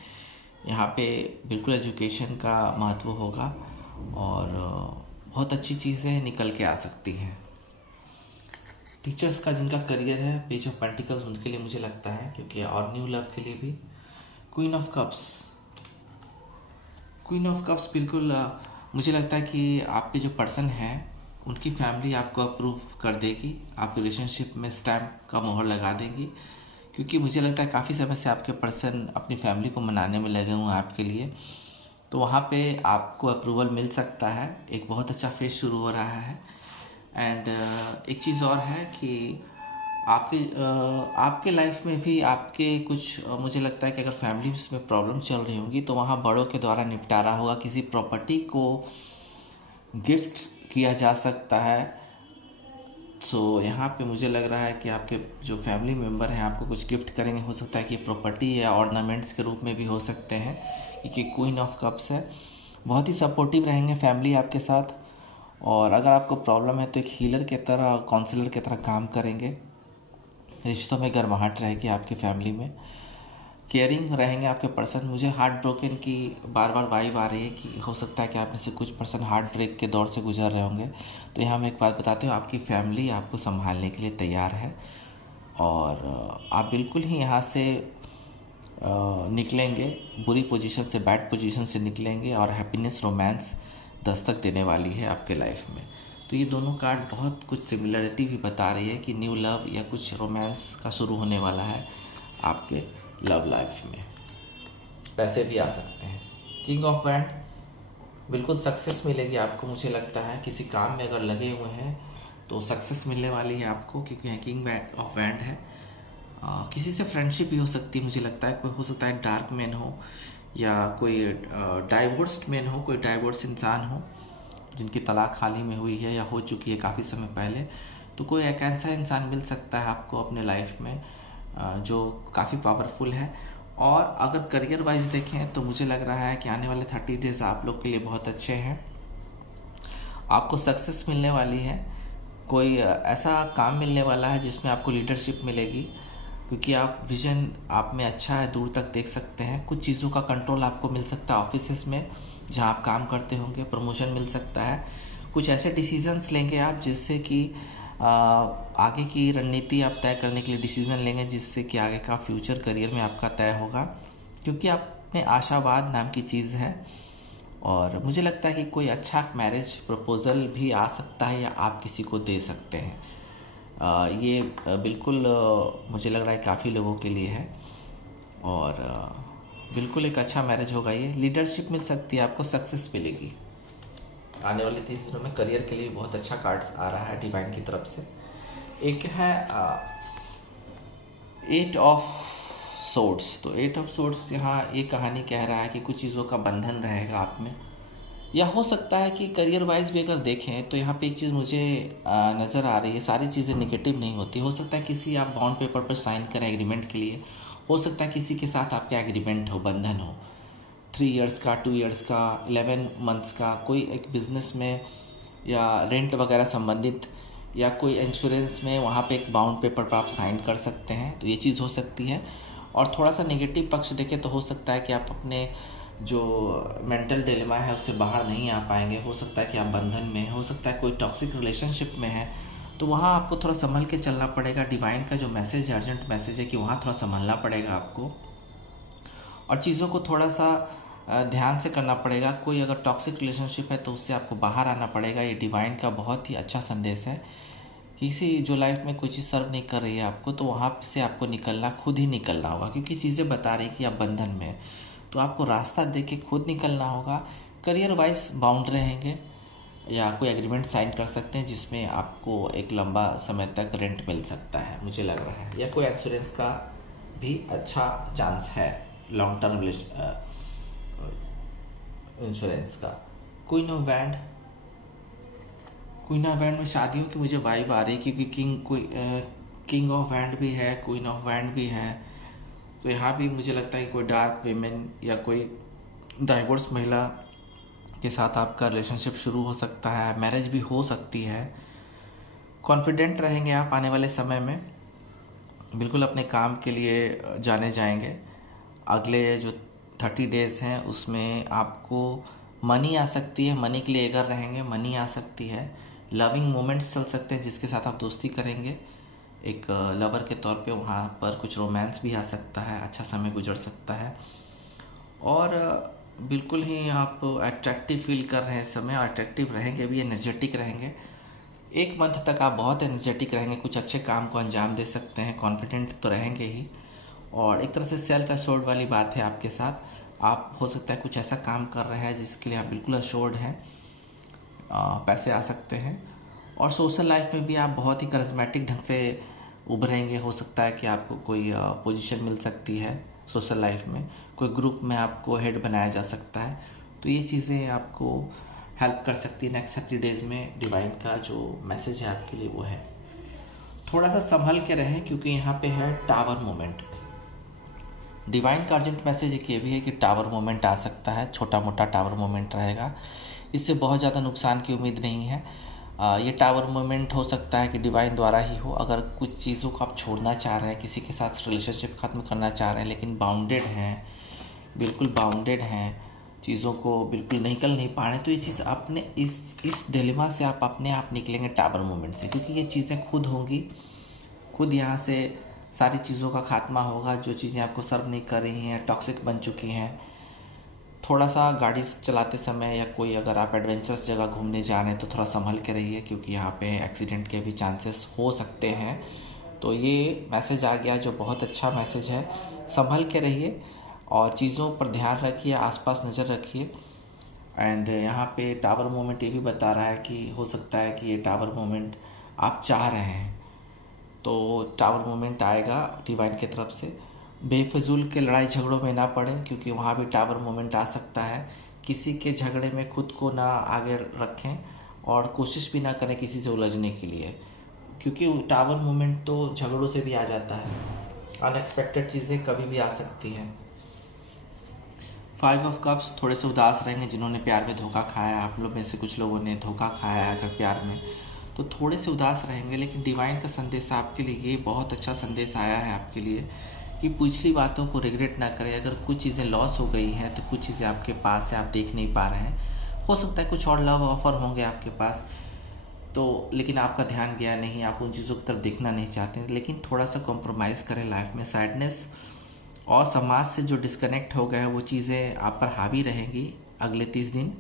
यहाँ पे बिल्कुल एजुकेशन का महत्व होगा, और बहुत अच्छी चीज़ें निकल के आ सकती हैं। टीचर्स का जिनका करियर है, पेज ऑफ पेंटिकल्स, उनके लिए मुझे लगता है, क्योंकि और न्यू लव के लिए भी। Queen of cups, queen of cups बिल्कुल मुझे लगता है कि आपके जो पर्सन हैं उनकी फैमिली आपको अप्रूव कर देगी, आपके रिलेशनशिप में स्टैम्प का मोहर लगा देंगी, क्योंकि मुझे लगता है काफ़ी समय से आपके पर्सन अपनी फैमिली को मनाने में लगे हुए हैं आपके लिए। तो वहाँ पे आपको अप्रूवल मिल सकता है। एक बहुत अच्छा फेज शुरू हो रहा है। एंड एक चीज़ और है कि आपके लाइफ में भी आपके कुछ मुझे लगता है कि अगर फैमिलीज में प्रॉब्लम चल रही होंगी तो वहाँ बड़ों के द्वारा निपटारा होगा। किसी प्रॉपर्टी को गिफ्ट किया जा सकता है। यहाँ पे मुझे लग रहा है कि आपके जो फैमिली मेम्बर हैं आपको कुछ गिफ्ट करेंगे। हो सकता है कि प्रॉपर्टी या ऑर्नामेंट्स के रूप में भी हो सकते हैं, क्योंकि क्वीन ऑफ कप्स है। बहुत ही सपोर्टिव रहेंगे फैमिली आपके साथ। और अगर आपको प्रॉब्लम है तो एक हीलर की तरह, काउंसलर की तरह काम करेंगे। रिश्तों में गर्माहट रहेगी आपकी फैमिली में। केयरिंग रहेंगे आपके पर्सन। मुझे हार्ट ब्रोकन की बार बार वाइब आ रही है कि हो सकता है कि आप में से कुछ पर्सन हार्ट ब्रेक के दौर से गुजर रहे होंगे। तो यहाँ मैं एक बात बताती हूँ, आपकी फैमिली आपको संभालने के लिए तैयार है और आप बिल्कुल ही यहाँ से निकलेंगे, बुरी पोजीशन से, बैड पोजीशन से निकलेंगे और हैप्पीनेस, रोमांस दस्तक देने वाली है आपके लाइफ में। तो ये दोनों कार्ड बहुत कुछ सिमिलरिटी भी बता रही है कि न्यू लव या कुछ रोमांस का शुरू होने वाला है आपके लव लाइफ में। पैसे भी आ सकते हैं। किंग ऑफ वैंड, बिल्कुल सक्सेस मिलेगी आपको। मुझे लगता है किसी काम में अगर लगे हुए हैं तो सक्सेस मिलने वाली है आपको, क्योंकि किंग ऑफ वैंड है। किसी से फ्रेंडशिप भी हो सकती है। मुझे लगता है कोई हो सकता है डार्क मैन हो या कोई डाइवोर्स्ड मैन हो, कोई डाइवोर्स इंसान हो जिनकी तलाक हाल ही में हुई है या हो चुकी है काफ़ी समय पहले। तो कोई एक ऐसा इंसान मिल सकता है आपको अपने लाइफ में जो काफ़ी पावरफुल है। और अगर करियर वाइज देखें तो मुझे लग रहा है कि आने वाले 30 डेज आप लोग के लिए बहुत अच्छे हैं। आपको सक्सेस मिलने वाली है। कोई ऐसा काम मिलने वाला है जिसमें आपको लीडरशिप मिलेगी, क्योंकि आप विजन आप में अच्छा है, दूर तक देख सकते हैं। कुछ चीज़ों का कंट्रोल आपको मिल सकता है ऑफिस में जहां आप काम करते होंगे, प्रमोशन मिल सकता है। कुछ ऐसे डिसीजंस लेंगे आप जिससे कि आगे की रणनीति आप तय करने के लिए डिसीजन लेंगे, जिससे कि आगे का फ्यूचर करियर में आपका तय होगा, क्योंकि आप में आशावाद नाम की चीज़ है। और मुझे लगता है कि कोई अच्छा मैरिज प्रपोजल भी आ सकता है या आप किसी को दे सकते हैं। ये बिल्कुल मुझे लग रहा है काफ़ी लोगों के लिए है और बिल्कुल एक अच्छा मैरिज होगा। ये लीडरशिप मिल सकती है आपको, सक्सेस मिलेगी। आने वाले 30 दिनों में करियर के लिए बहुत अच्छा कार्ड्स आ रहा है डिवाइन की तरफ से। एक है 8 ऑफ सोर्ड्स। तो 8 ऑफ सोर्ड्स यहाँ ये कहानी कह रहा है कि कुछ चीज़ों का बंधन रहेगा आप में, या हो सकता है कि करियर वाइज भी अगर देखें तो यहाँ पे एक चीज़ मुझे नज़र आ रही है। सारी चीज़ें नेगेटिव नहीं होती। हो सकता है किसी आप बॉन्ड पेपर पर साइन करें एग्रीमेंट के लिए, हो सकता है किसी के साथ आपका एग्रीमेंट हो, बंधन हो, 3 इयर्स का, 2 इयर्स का, 11 मंथ्स का, कोई एक बिज़नेस में या रेंट वगैरह संबंधित या कोई इंश्योरेंस में, वहाँ पे एक बाउंड पेपर पर आप साइन कर सकते हैं। तो ये चीज़ हो सकती है। और थोड़ा सा नेगेटिव पक्ष देखें तो हो सकता है कि आप अपने जो मेंटल डिलेमा है उससे बाहर नहीं आ पाएंगे। हो सकता है कि आप बंधन में, हो सकता है कोई टॉक्सिक रिलेशनशिप में है, तो वहाँ आपको थोड़ा संभल के चलना पड़ेगा। डिवाइन का जो मैसेज है, अर्जेंट मैसेज है कि वहाँ थोड़ा संभलना पड़ेगा आपको और चीज़ों को थोड़ा सा ध्यान से करना पड़ेगा। कोई अगर टॉक्सिक रिलेशनशिप है तो उससे आपको बाहर आना पड़ेगा। ये डिवाइन का बहुत ही अच्छा संदेश है। किसी जो लाइफ में कोई चीज़ सर्व नहीं कर रही है आपको, तो वहाँ से आपको निकलना, खुद ही निकलना होगा, क्योंकि चीज़ें बता रही कि आप बंधन में हैं। तो आपको रास्ता देख के खुद निकलना होगा। करियर वाइज बाउंड रहेंगे या कोई एग्रीमेंट साइन कर सकते हैं जिसमें आपको एक लंबा समय तक रेंट मिल सकता है, मुझे लग रहा है। या कोई इंश्योरेंस का भी अच्छा चांस है, लॉन्ग टर्म इंश्योरेंस का। Queen of wand, queen of wand में शादियों की मुझे वाइब आ रही है, क्योंकि किंग ऑफ वैंड भी है, क्वीन ऑफ वैंड भी है। तो यहाँ भी मुझे लगता है कि कोई डार्क वेमेन या कोई डाइवोर्स महिला के साथ आपका रिलेशनशिप शुरू हो सकता है, मैरिज भी हो सकती है। कॉन्फिडेंट रहेंगे आप आने वाले समय में, बिल्कुल अपने काम के लिए जाने जाएंगे। अगले जो 30 डेज़ हैं उसमें आपको मनी आ सकती है, मनी के लिए एगर रहेंगे, मनी आ सकती है। लविंग मोमेंट्स चल सकते हैं जिसके साथ आप दोस्ती करेंगे एक लवर के तौर पे, वहाँ पर कुछ रोमांस भी आ सकता है, अच्छा समय गुजर सकता है। और बिल्कुल ही आप अट्रैक्टिव फील कर रहे हैं इस समय, अट्रैक्टिव रहेंगे भी, एनर्जेटिक रहेंगे। 1 मंथ तक आप बहुत एनर्जेटिक रहेंगे, कुछ अच्छे काम को अंजाम दे सकते हैं, कॉन्फिडेंट तो रहेंगे ही। और एक तरह से सेल्फ एश्योर्ड वाली बात है आपके साथ। आप हो सकता है कुछ ऐसा काम कर रहे हैं जिसके लिए आप बिल्कुल अश्योर्ड हैं, पैसे आ सकते हैं। और सोशल लाइफ में भी आप बहुत ही करिस्मेटिक ढंग से उभरेंगे। हो सकता है कि आपको कोई पोजीशन मिल सकती है सोशल लाइफ में, कोई ग्रुप में आपको हेड बनाया जा सकता है। तो ये चीज़ें आपको हेल्प कर सकती है। नेक्स्ट 30 डेज़ में डिवाइन का जो मैसेज है आपके लिए वो है, थोड़ा सा संभल के रहें क्योंकि यहाँ पे है टावर मोमेंट। डिवाइन का अर्जेंट मैसेज एक ये भी है कि टावर मोमेंट आ सकता है, छोटा मोटा टावर मोमेंट रहेगा। इससे बहुत ज़्यादा नुकसान की उम्मीद नहीं है। ये टावर मोमेंट हो सकता है कि डिवाइन द्वारा ही हो। अगर कुछ चीज़ों को आप छोड़ना चाह रहे हैं, किसी के साथ रिलेशनशिप ख़त्म करना चाह रहे हैं लेकिन बाउंडेड हैं, बिल्कुल बाउंडेड हैं, चीज़ों को बिल्कुल निकल नहीं पा रहे, तो ये चीज़ अपने इस डिलेमा से आप अपने आप निकलेंगे टावर मोमेंट से, क्योंकि ये चीज़ें खुद होंगी, खुद यहाँ से सारी चीज़ों का खात्मा होगा। जो चीज़ें आपको सर्व नहीं कर रही हैं, टॉक्सिक बन चुकी हैं। थोड़ा सा गाड़ी चलाते समय या कोई अगर आप एडवेंचरस जगह घूमने जा रहे हैं तो थोड़ा संभल के रहिए, क्योंकि यहाँ पे एक्सीडेंट के भी चांसेस हो सकते हैं। तो ये मैसेज आ गया जो बहुत अच्छा मैसेज है। संभल के रहिए और चीज़ों पर ध्यान रखिए, आसपास नज़र रखिए। एंड यहाँ पे टावर मोमेंट ये भी बता रहा है कि हो सकता है कि ये टावर मोमेंट आप चाह रहे हैं, तो टावर मोमेंट आएगा डिवाइन की तरफ से। बेफजूल के लड़ाई झगड़ों में ना पड़े, क्योंकि वहाँ भी टावर मोमेंट आ सकता है। किसी के झगड़े में खुद को ना आगे रखें और कोशिश भी ना करें किसी से उलझने के लिए, क्योंकि टावर मोमेंट तो झगड़ों से भी आ जाता है। अनएक्सपेक्टेड चीज़ें कभी भी आ सकती हैं। 5 ऑफ कप्स, थोड़े से उदास रहेंगे जिन्होंने प्यार में धोखा खाया। आप लोग में से कुछ लोगों ने धोखा खाया है अगर प्यार में, तो थोड़े से उदास रहेंगे। लेकिन डिवाइन का संदेश आपके लिए ये बहुत अच्छा संदेश आया है आपके लिए कि पिछली बातों को रिग्रेट ना करें। अगर कुछ चीज़ें लॉस हो गई हैं तो कुछ चीज़ें आपके पास है, आप देख नहीं पा रहे हैं। हो सकता है कुछ और लव ऑफर होंगे आपके पास, तो लेकिन आपका ध्यान गया नहीं, आप उन चीज़ों की तरफ देखना नहीं चाहते। लेकिन थोड़ा सा कॉम्प्रोमाइज़ करें लाइफ में। सैडनेस और समाज से जो डिस्कनेक्ट हो गए वो चीज़ें आप पर हावी रहेंगी अगले 30 दिन।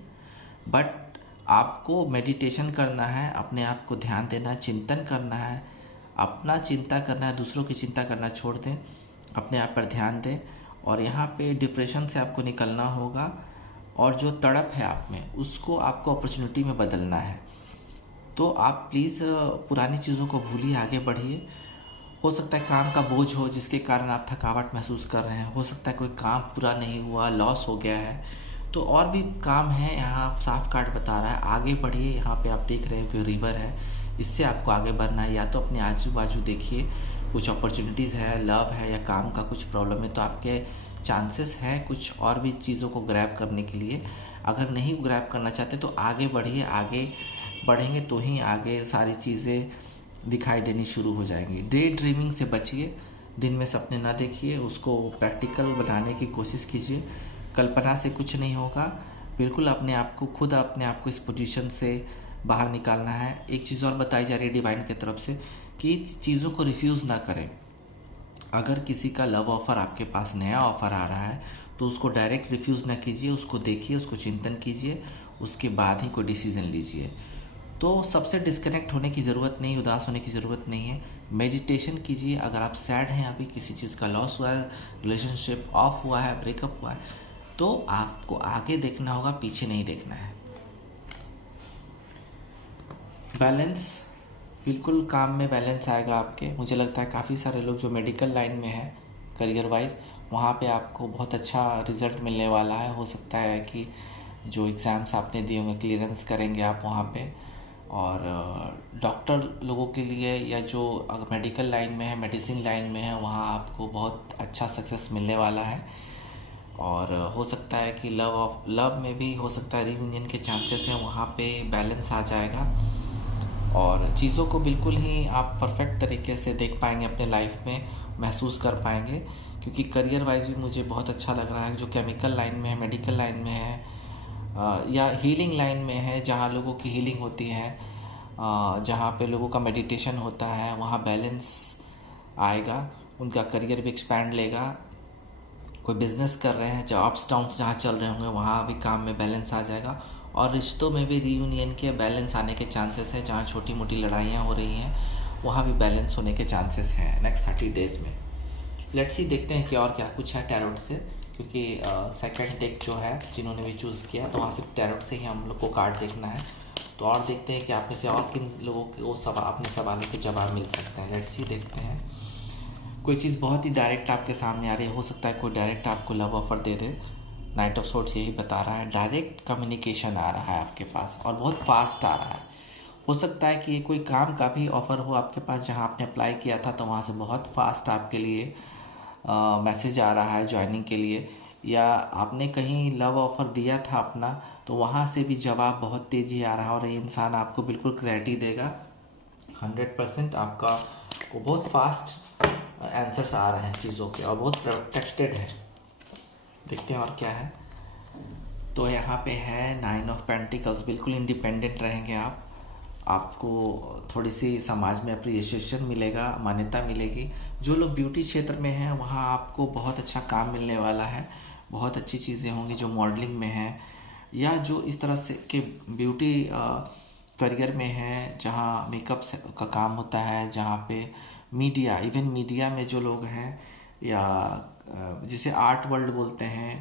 बट आपको मेडिटेशन करना है, अपने आप को ध्यान देना, चिंतन करना है, अपना चिंता करना है, दूसरों की चिंता करना छोड़ दें, अपने आप पर ध्यान दें। और यहाँ पे डिप्रेशन से आपको निकलना होगा और जो तड़प है आप में उसको आपको अपॉर्चुनिटी में बदलना है। तो आप प्लीज़ पुरानी चीज़ों को भूलिए, आगे बढ़िए। हो सकता है काम का बोझ हो जिसके कारण आप थकावट महसूस कर रहे हैं। हो सकता है कोई काम पूरा नहीं हुआ, लॉस हो गया है, तो और भी काम है। यहाँ साफ कार्ड बता रहा है आगे बढ़िए। यहाँ पे आप देख रहे हैं कि रिवर है, इससे आपको आगे बढ़ना है। या तो अपने आजू बाजू देखिए, कुछ अपॉर्चुनिटीज़ है, लव है या काम का कुछ प्रॉब्लम है, तो आपके चांसेस हैं कुछ और भी चीज़ों को ग्रैब करने के लिए। अगर नहीं ग्रैब करना चाहते तो आगे बढ़िए, आगे बढ़ेंगे तो ही आगे सारी चीज़ें दिखाई देनी शुरू हो जाएंगी। डे ड्रीमिंग से बचिए, दिन में सपने ना देखिए, उसको प्रैक्टिकल बनाने की कोशिश कीजिए। कल्पना से कुछ नहीं होगा, बिल्कुल अपने आप को खुद अपने आप को इस पोजीशन से बाहर निकालना है। एक चीज़ और बताई जा रही है डिवाइन की तरफ से कि चीज़ों को रिफ्यूज़ ना करें। अगर किसी का लव ऑफ़र आपके पास नया ऑफ़र आ रहा है तो उसको डायरेक्ट रिफ्यूज़ ना कीजिए, उसको देखिए, उसको चिंतन कीजिए, उसके बाद ही कोई डिसीज़न लीजिए। तो सबसे डिस्कनेक्ट होने की ज़रूरत नहीं, उदास होने की ज़रूरत नहीं है। मेडिटेशन कीजिए। अगर आप सैड हैं, अभी किसी चीज़ का लॉस हुआ है, रिलेशनशिप ऑफ हुआ है, ब्रेकअप हुआ है, तो आपको आगे देखना होगा, पीछे नहीं देखना है। बैलेंस, बिल्कुल काम में बैलेंस आएगा आपके। मुझे लगता है काफ़ी सारे लोग जो मेडिकल लाइन में हैं करियर वाइज, वहाँ पे आपको बहुत अच्छा रिज़ल्ट मिलने वाला है। हो सकता है कि जो एग्ज़ाम्स आपने दिए होंगे क्लियरेंस करेंगे आप वहाँ पे। और डॉक्टर लोगों के लिए या जो अगर मेडिकल लाइन में है, मेडिसिन लाइन में है, वहाँ आपको बहुत अच्छा सक्सेस मिलने वाला है। और हो सकता है कि लव में भी हो सकता है रियूनियन के चांसेस हैं, वहाँ पे बैलेंस आ जाएगा और चीज़ों को बिल्कुल ही आप परफेक्ट तरीके से देख पाएंगे, अपने लाइफ में महसूस कर पाएंगे। क्योंकि करियर वाइज भी मुझे बहुत अच्छा लग रहा है। जो केमिकल लाइन में है, मेडिकल लाइन में है या हीलिंग लाइन में है, जहाँ लोगों की हीलिंग होती है, जहाँ पे लोगों का मेडिटेशन होता है, वहाँ बैलेंस आएगा, उनका करियर भी एक्सपैंड लेगा। कोई बिज़नेस कर रहे हैं, चाहे अप्स डाउन्स जहाँ चल रहे होंगे, वहाँ भी काम में बैलेंस आ जाएगा। और रिश्तों में भी रीयूनियन के बैलेंस आने के चांसेस हैं। जहाँ छोटी मोटी लड़ाइयाँ हो रही हैं, वहाँ भी बैलेंस होने के चांसेस हैं नेक्स्ट 30 डेज़ में। लेट्स सी, देखते हैं कि और क्या कुछ है टैरोट से, क्योंकि सेकंड डेक जो है जिन्होंने भी चूज़ किया तो वहाँ से टैरोट से ही हम लोग को कार्ड देखना है। तो और देखते हैं कि आप में से और किन लोगों को अपने सवालों के जवाब मिल सकते हैं। लेट्स सी, देखते हैं। कोई चीज़ बहुत ही डायरेक्ट आपके सामने आ रही है, हो सकता है कोई डायरेक्ट आपको love offer they they. Night of swords यही बता रहा है, डायरेक्ट कम्युनिकेशन आ रहा है आपके पास और बहुत फास्ट आ रहा है। हो सकता है कि कोई काम का भी ऑफ़र हो आपके पास जहां आपने अप्लाई किया था, तो वहां से बहुत फास्ट आपके लिए मैसेज आ रहा है ज्वाइनिंग के लिए, या आपने कहीं लव ऑफ़र दिया था अपना, तो वहां से भी जवाब बहुत तेज़ी आ रहा है और ये इंसान आपको बिल्कुल क्लैरिटी देगा 100%। आपका को बहुत फास्ट आंसर्स आ रहे हैं चीज़ों के और बहुत प्रोटेक्टेड है। देखते हैं और क्या है। तो यहाँ पे है 9 ऑफ पेंटिकल्स, बिल्कुल इंडिपेंडेंट रहेंगे आप। आपको थोड़ी सी समाज में अप्रिसिएशन मिलेगा, मान्यता मिलेगी। जो लोग ब्यूटी क्षेत्र में हैं वहाँ आपको बहुत अच्छा काम मिलने वाला है, बहुत अच्छी चीज़ें होंगी। जो मॉडलिंग में है या जो इस तरह से के ब्यूटी करियर में है, जहाँ मेकअप का काम होता है, जहाँ पे मीडिया, इवन मीडिया में जो लोग हैं, या जिसे आर्ट वर्ल्ड बोलते हैं,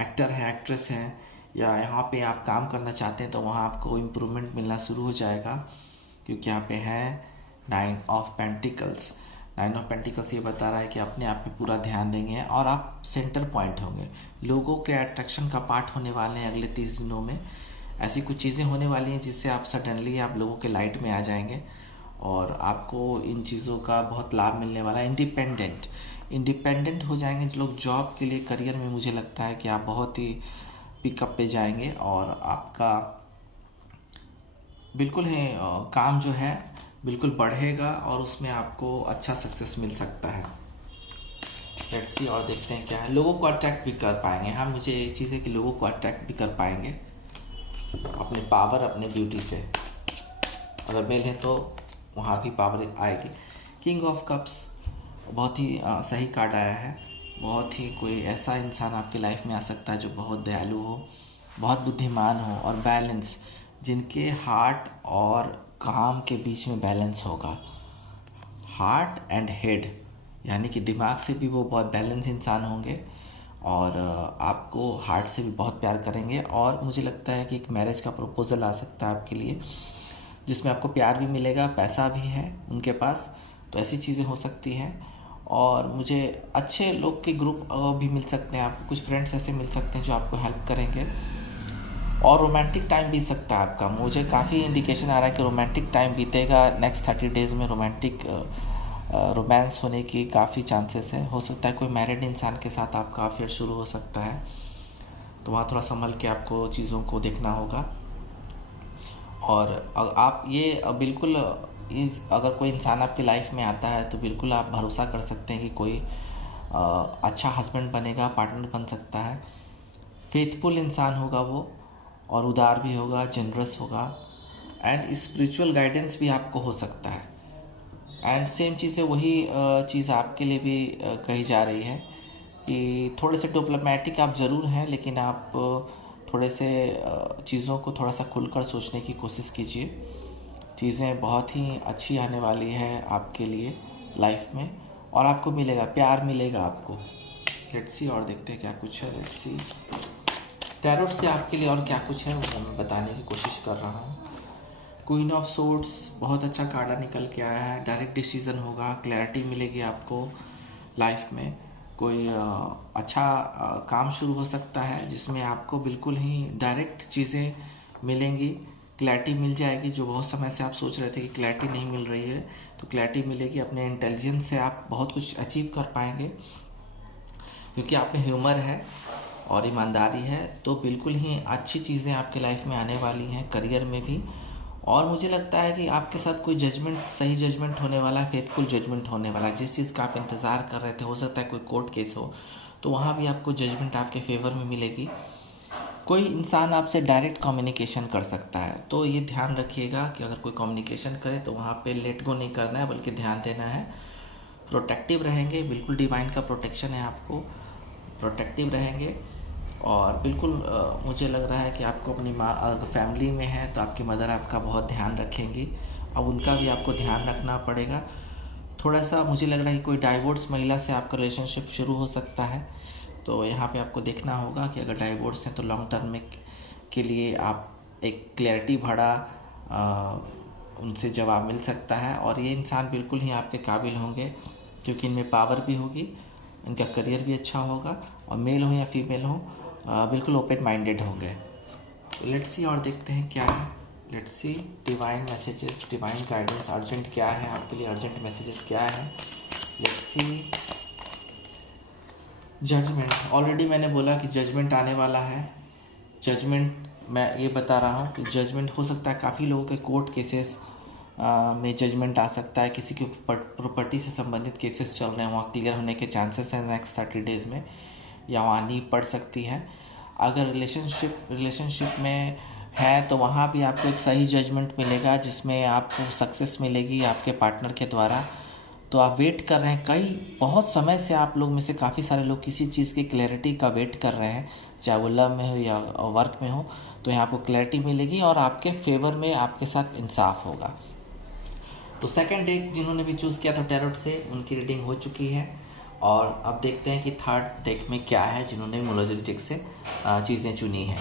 एक्टर हैं, एक्ट्रेस हैं, या यहाँ पे आप काम करना चाहते हैं, तो वहाँ आपको इम्प्रूवमेंट मिलना शुरू हो जाएगा। क्योंकि यहाँ पे है 9 ऑफ पेंटिकल्स। 9 ऑफ पेंटिकल्स ये बता रहा है कि अपने आप पे पूरा ध्यान देंगे और आप सेंटर पॉइंट होंगे। लोगों के अट्रैक्शन का पार्ट होने वाले हैं अगले 30 दिनों में। ऐसी कुछ चीज़ें होने वाली हैं जिससे आप सडनली आप लोगों के लाइट में आ जाएंगे और आपको इन चीज़ों का बहुत लाभ मिलने वाला है। इंडिपेंडेंट हो जाएंगे जो लोग जॉब के लिए, करियर में मुझे लगता है कि आप बहुत ही पिकअप पे जाएंगे और आपका बिल्कुल है काम जो है बिल्कुल बढ़ेगा और उसमें आपको अच्छा सक्सेस मिल सकता है। लेट्स सी, और देखते हैं क्या है। लोगों को अट्रैक्ट भी कर पाएंगे। हाँ, मुझे ये चीज़ है कि लोगों को अट्रैक्ट भी कर पाएंगे अपने पावर, अपने ब्यूटी से। अगर मेल है तो वहाँ भी पावर आएगी। किंग ऑफ कप्स बहुत ही सही कार्ड आया है। बहुत ही कोई ऐसा इंसान आपके लाइफ में आ सकता है जो बहुत दयालु हो, बहुत बुद्धिमान हो और बैलेंस, जिनके हार्ट और काम के बीच में बैलेंस होगा। हार्ट एंड हेड, यानी कि दिमाग से भी वो बहुत बैलेंस इंसान होंगे और आपको हार्ट से भी बहुत प्यार करेंगे। और मुझे लगता है कि एक मैरिज का प्रपोजल आ सकता है आपके लिए, जिसमें आपको प्यार भी मिलेगा, पैसा भी है उनके पास, तो ऐसी चीज़ें हो सकती हैं। और मुझे अच्छे लोग के ग्रुप भी मिल सकते हैं, आपको कुछ फ्रेंड्स ऐसे मिल सकते हैं जो आपको हेल्प करेंगे। और रोमांटिक टाइम बीत सकता है आपका। मुझे काफ़ी इंडिकेशन आ रहा है कि रोमांटिक टाइम बीतेगा नेक्स्ट 30 डेज़ में। रोमांस होने की काफ़ी चांसेस है। हो सकता है कोई मैरिड इंसान के साथ आपका अफेयर शुरू हो सकता है, तो वहाँ थोड़ा संभल के आपको चीज़ों को देखना होगा। और आप ये बिल्कुल अगर कोई इंसान आपकी लाइफ में आता है तो बिल्कुल आप भरोसा कर सकते हैं कि कोई अच्छा हस्बैंड बनेगा, पार्टनर बन सकता है। फेथफुल इंसान होगा वो, और उदार भी होगा, जनरस होगा, एंड स्पिरिचुअल गाइडेंस भी आपको हो सकता है। एंड सेम चीज़ है, वही चीज़ आपके लिए भी कही जा रही है कि थोड़े से डिप्लोमेटिक आप ज़रूर हैं, लेकिन आप थोड़े से चीज़ों को थोड़ा सा खुलकर सोचने की कोशिश कीजिए। चीज़ें बहुत ही अच्छी आने वाली है आपके लिए लाइफ में, और आपको मिलेगा, प्यार मिलेगा आपको। लेट्स सी, और देखते हैं क्या कुछ है। लेट्स सी, टैरोट से आपके लिए और क्या कुछ है वो मैं बताने की कोशिश कर रहा हूँ। क्वीन ऑफ सोर्ड्स बहुत अच्छा कार्ड निकल के आया है। डायरेक्ट डिसीजन होगा, क्लैरिटी मिलेगी आपको लाइफ में। कोई अच्छा काम शुरू हो सकता है जिसमें आपको बिल्कुल ही डायरेक्ट चीज़ें मिलेंगी, क्लैरिटी मिल जाएगी। जो बहुत समय से आप सोच रहे थे कि क्लैरिटी नहीं मिल रही है, तो क्लैरिटी मिलेगी। अपने इंटेलिजेंस से आप बहुत कुछ अचीव कर पाएंगे, क्योंकि आप में ह्यूमर है और ईमानदारी है। तो बिल्कुल ही अच्छी चीज़ें आपके लाइफ में आने वाली हैं, करियर में भी। और मुझे लगता है कि आपके साथ कोई जजमेंट, सही जजमेंट होने वाला है, फेथफुल जजमेंट होने वाला है। जिस चीज़ का आप इंतज़ार कर रहे थे, हो सकता है कोई कोर्ट केस हो, तो वहाँ भी आपको जजमेंट आपके फेवर में मिलेगी। कोई इंसान आपसे डायरेक्ट कम्युनिकेशन कर सकता है, तो ये ध्यान रखिएगा कि अगर कोई कम्युनिकेशन करे तो वहाँ पे लेट गो नहीं करना है, बल्कि ध्यान देना है। प्रोटेक्टिव रहेंगे, बिल्कुल डिवाइन का प्रोटेक्शन है, आपको प्रोटेक्टिव रहेंगे। और बिल्कुल मुझे लग रहा है कि आपको अपनी माँ, अगर फैमिली में है तो आपकी मदर आपका बहुत ध्यान रखेंगी, अब उनका भी आपको ध्यान रखना पड़ेगा। थोड़ा सा मुझे लग रहा है कि कोई डाइवोर्स महिला से आपका रिलेशनशिप शुरू हो सकता है, तो यहाँ पे आपको देखना होगा कि अगर डाइवोर्स हैं तो लॉन्ग टर्म में के लिए आप एक क्लैरिटी भरा उनसे जवाब मिल सकता है। और ये इंसान बिल्कुल ही आपके काबिल होंगे, क्योंकि इनमें पावर भी होगी, इनका करियर भी अच्छा होगा, और मेल हो या फीमेल हो बिल्कुल ओपन माइंडेड होंगे। लेट्स सी और देखते हैं क्या है। Let's see divine messages, divine guidance, urgent क्या है आपके लिए, अर्जेंट मैसेजेस क्या है। Let's C judgement. ऑलरेडी मैंने बोला कि जजमेंट आने वाला है। जजमेंट मैं ये बता रहा हूँ कि जजमेंट हो सकता है, काफ़ी लोगों के कोर्ट केसेस में जजमेंट आ सकता है, किसी की प्रॉपर्टी से संबंधित केसेस चल रहे हैं, वहाँ क्लियर होने के चांसेस हैं नेक्स्ट 30 डेज़ में, या वहाँ नींव पड़ सकती है। अगर रिलेशनशिप में है तो वहाँ भी आपको एक सही जजमेंट मिलेगा, जिसमें आपको सक्सेस मिलेगी आपके पार्टनर के द्वारा। तो आप वेट कर रहे हैं, बहुत समय से आप लोग में से काफ़ी सारे लोग किसी चीज़ की क्लैरिटी का वेट कर रहे हैं, चाहे वो लव में हो या वर्क में हो। तो यहाँ आपको क्लैरिटी मिलेगी और आपके फेवर में आपके साथ इंसाफ होगा। तो सेकंड डेक जिन्होंने भी चूज़ किया था टैरोट से, उनकी रीडिंग हो चुकी है। और अब देखते हैं कि थर्ड डेक में क्या है, जिन्होंने मोनोलॉजी डेक से चीज़ें चुनी हैं।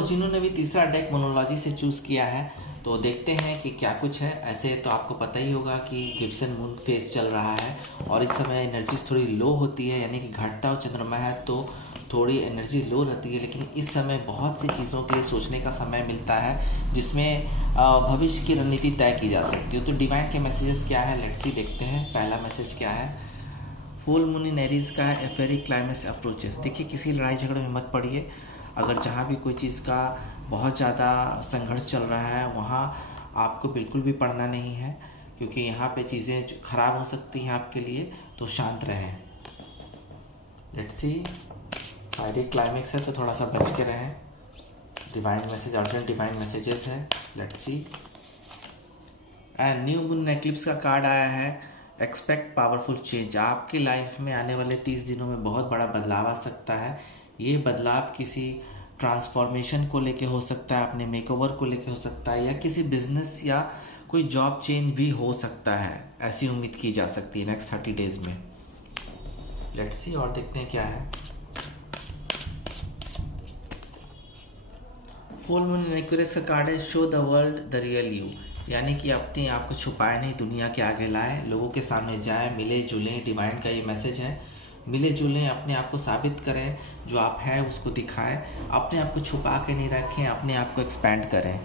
जिन्होंने भी तीसरा डेक मोनोलॉजी से चूज़ किया है, तो देखते हैं कि क्या कुछ है। ऐसे तो आपको पता ही होगा कि गिब्सन मून फेज चल रहा है और इस समय एनर्जीज थोड़ी लो होती है, यानी कि घटता हुआ चंद्रमा है तो थोड़ी एनर्जी लो रहती है। लेकिन इस समय बहुत सी चीज़ों के लिए सोचने का समय मिलता है, जिसमें भविष्य की रणनीति तय की जा सकती है। तो डिवाइन के मैसेजेस क्या है, लेट्स सी देखते हैं। पहला मैसेज क्या है, फुल मून इन एरीज का है, एफेरी क्लाइमेक्स अप्रोचेस। देखिए, किसी लड़ाई झगड़े में मत पड़िए। अगर जहाँ भी कोई चीज़ का बहुत ज़्यादा संघर्ष चल रहा है, वहाँ आपको बिल्कुल भी पड़ना नहीं है, क्योंकि यहाँ पे चीज़ें खराब हो सकती हैं आपके लिए। तो शांत रहें। लेट्स सी, फायरी क्लाइमेक्स है तो थोड़ा सा बच के रहें। Divine message, urgent divine messages है। Let's see, and new moon eclipse का कार्ड आया है, एक्सपेक्ट पावरफुल चेंज। आपकी लाइफ में आने वाले 30 दिनों में बहुत बड़ा बदलाव आ सकता है। ये बदलाव किसी ट्रांसफॉर्मेशन को लेके हो सकता है, अपने मेकओवर को लेके हो सकता है, या किसी बिजनेस या कोई जॉब चेंज भी हो सकता है। ऐसी उम्मीद की जा सकती है नेक्स्ट 30 डेज में। लेट्स सी और देखते हैं क्या है। फुल मून एक्वेरियस का कार्ड है, show the world the real you. यानी कि अपने आप को छुपाए नहीं, दुनिया के आगे लाएं, लोगों के सामने जाएं, मिले जुलें। डिवाइन का ये मैसेज है, मिले जुलें, अपने आप को साबित करें, जो आप हैं उसको दिखाएं, अपने आप को छुपा के नहीं रखें, अपने आप को एक्सपैंड करें।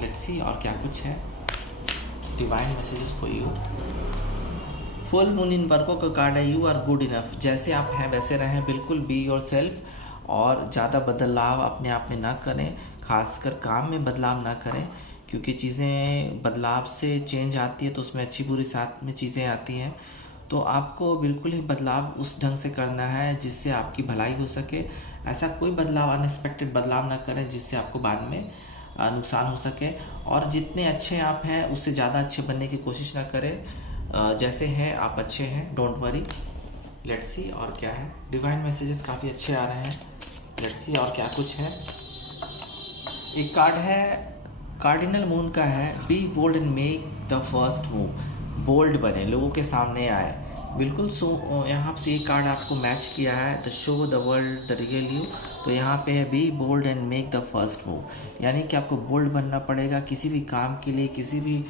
लेट्स सी और क्या कुछ है। Divine messages for you. Full moon in Virgo का कार्ड है, यू आर गुड इनफ। जैसे आप हैं वैसे रहें, बिल्कुल बी योरसेल्फ, और ज़्यादा बदलाव अपने आप में ना करें, खासकर काम में बदलाव ना करें, क्योंकि चीज़ें बदलाव से चेंज आती है तो उसमें अच्छी बुरी साथ में चीज़ें आती हैं। तो आपको बिल्कुल ही बदलाव उस ढंग से करना है जिससे आपकी भलाई हो सके। ऐसा कोई बदलाव, अनएक्सपेक्टेड बदलाव ना करें जिससे आपको बाद में नुकसान हो सके। और जितने अच्छे आप हैं उससे ज़्यादा अच्छे बनने की कोशिश ना करें। जैसे हैं आप अच्छे हैं, डोंट वरी। लेट्स सी और क्या है। डिवाइन मैसेजेस काफ़ी अच्छे आ रहे हैं। लेट्स सी और क्या कुछ है। एक कार्ड है, कार्डिनल मून का है, be bold and make the first move. Bold बने, लोगों के सामने आए, बिल्कुल। यहाँ से ये कार्ड आपको मैच किया है, the show the world the real you. तो यहाँ पे है, be bold and make the first move. यानी कि आपको बोल्ड बनना पड़ेगा किसी भी काम के लिए, किसी भी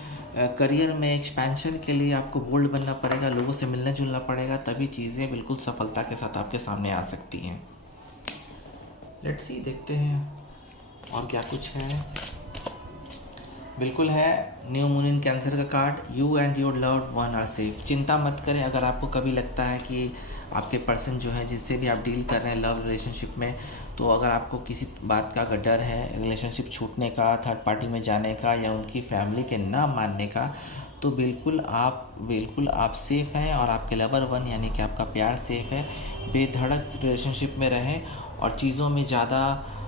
करियर में एक्सपेंशन के लिए आपको बोल्ड बनना पड़ेगा, लोगों से मिलना जुलना पड़ेगा, तभी चीज़ें बिल्कुल सफलता के साथ आपके सामने आ सकती हैं। लेट्स सी देखते हैं और क्या कुछ है। बिल्कुल है, न्यू मून इन कैंसर का card, you and your loved one are safe. चिंता मत करें। अगर आपको कभी लगता है कि आपके पर्सन जो है, जिससे भी आप डील कर रहे हैं लव रिलेशनशिप में, तो अगर आपको किसी बात का डर है, रिलेशनशिप छूटने का, थर्ड पार्टी में जाने का, या उनकी फैमिली के ना मानने का, तो बिल्कुल आप सेफ़ हैं और आपके लवर वन यानी कि आपका प्यार सेफ़ है। बेधड़क रिलेशनशिप में रहें और चीज़ों में ज़्यादा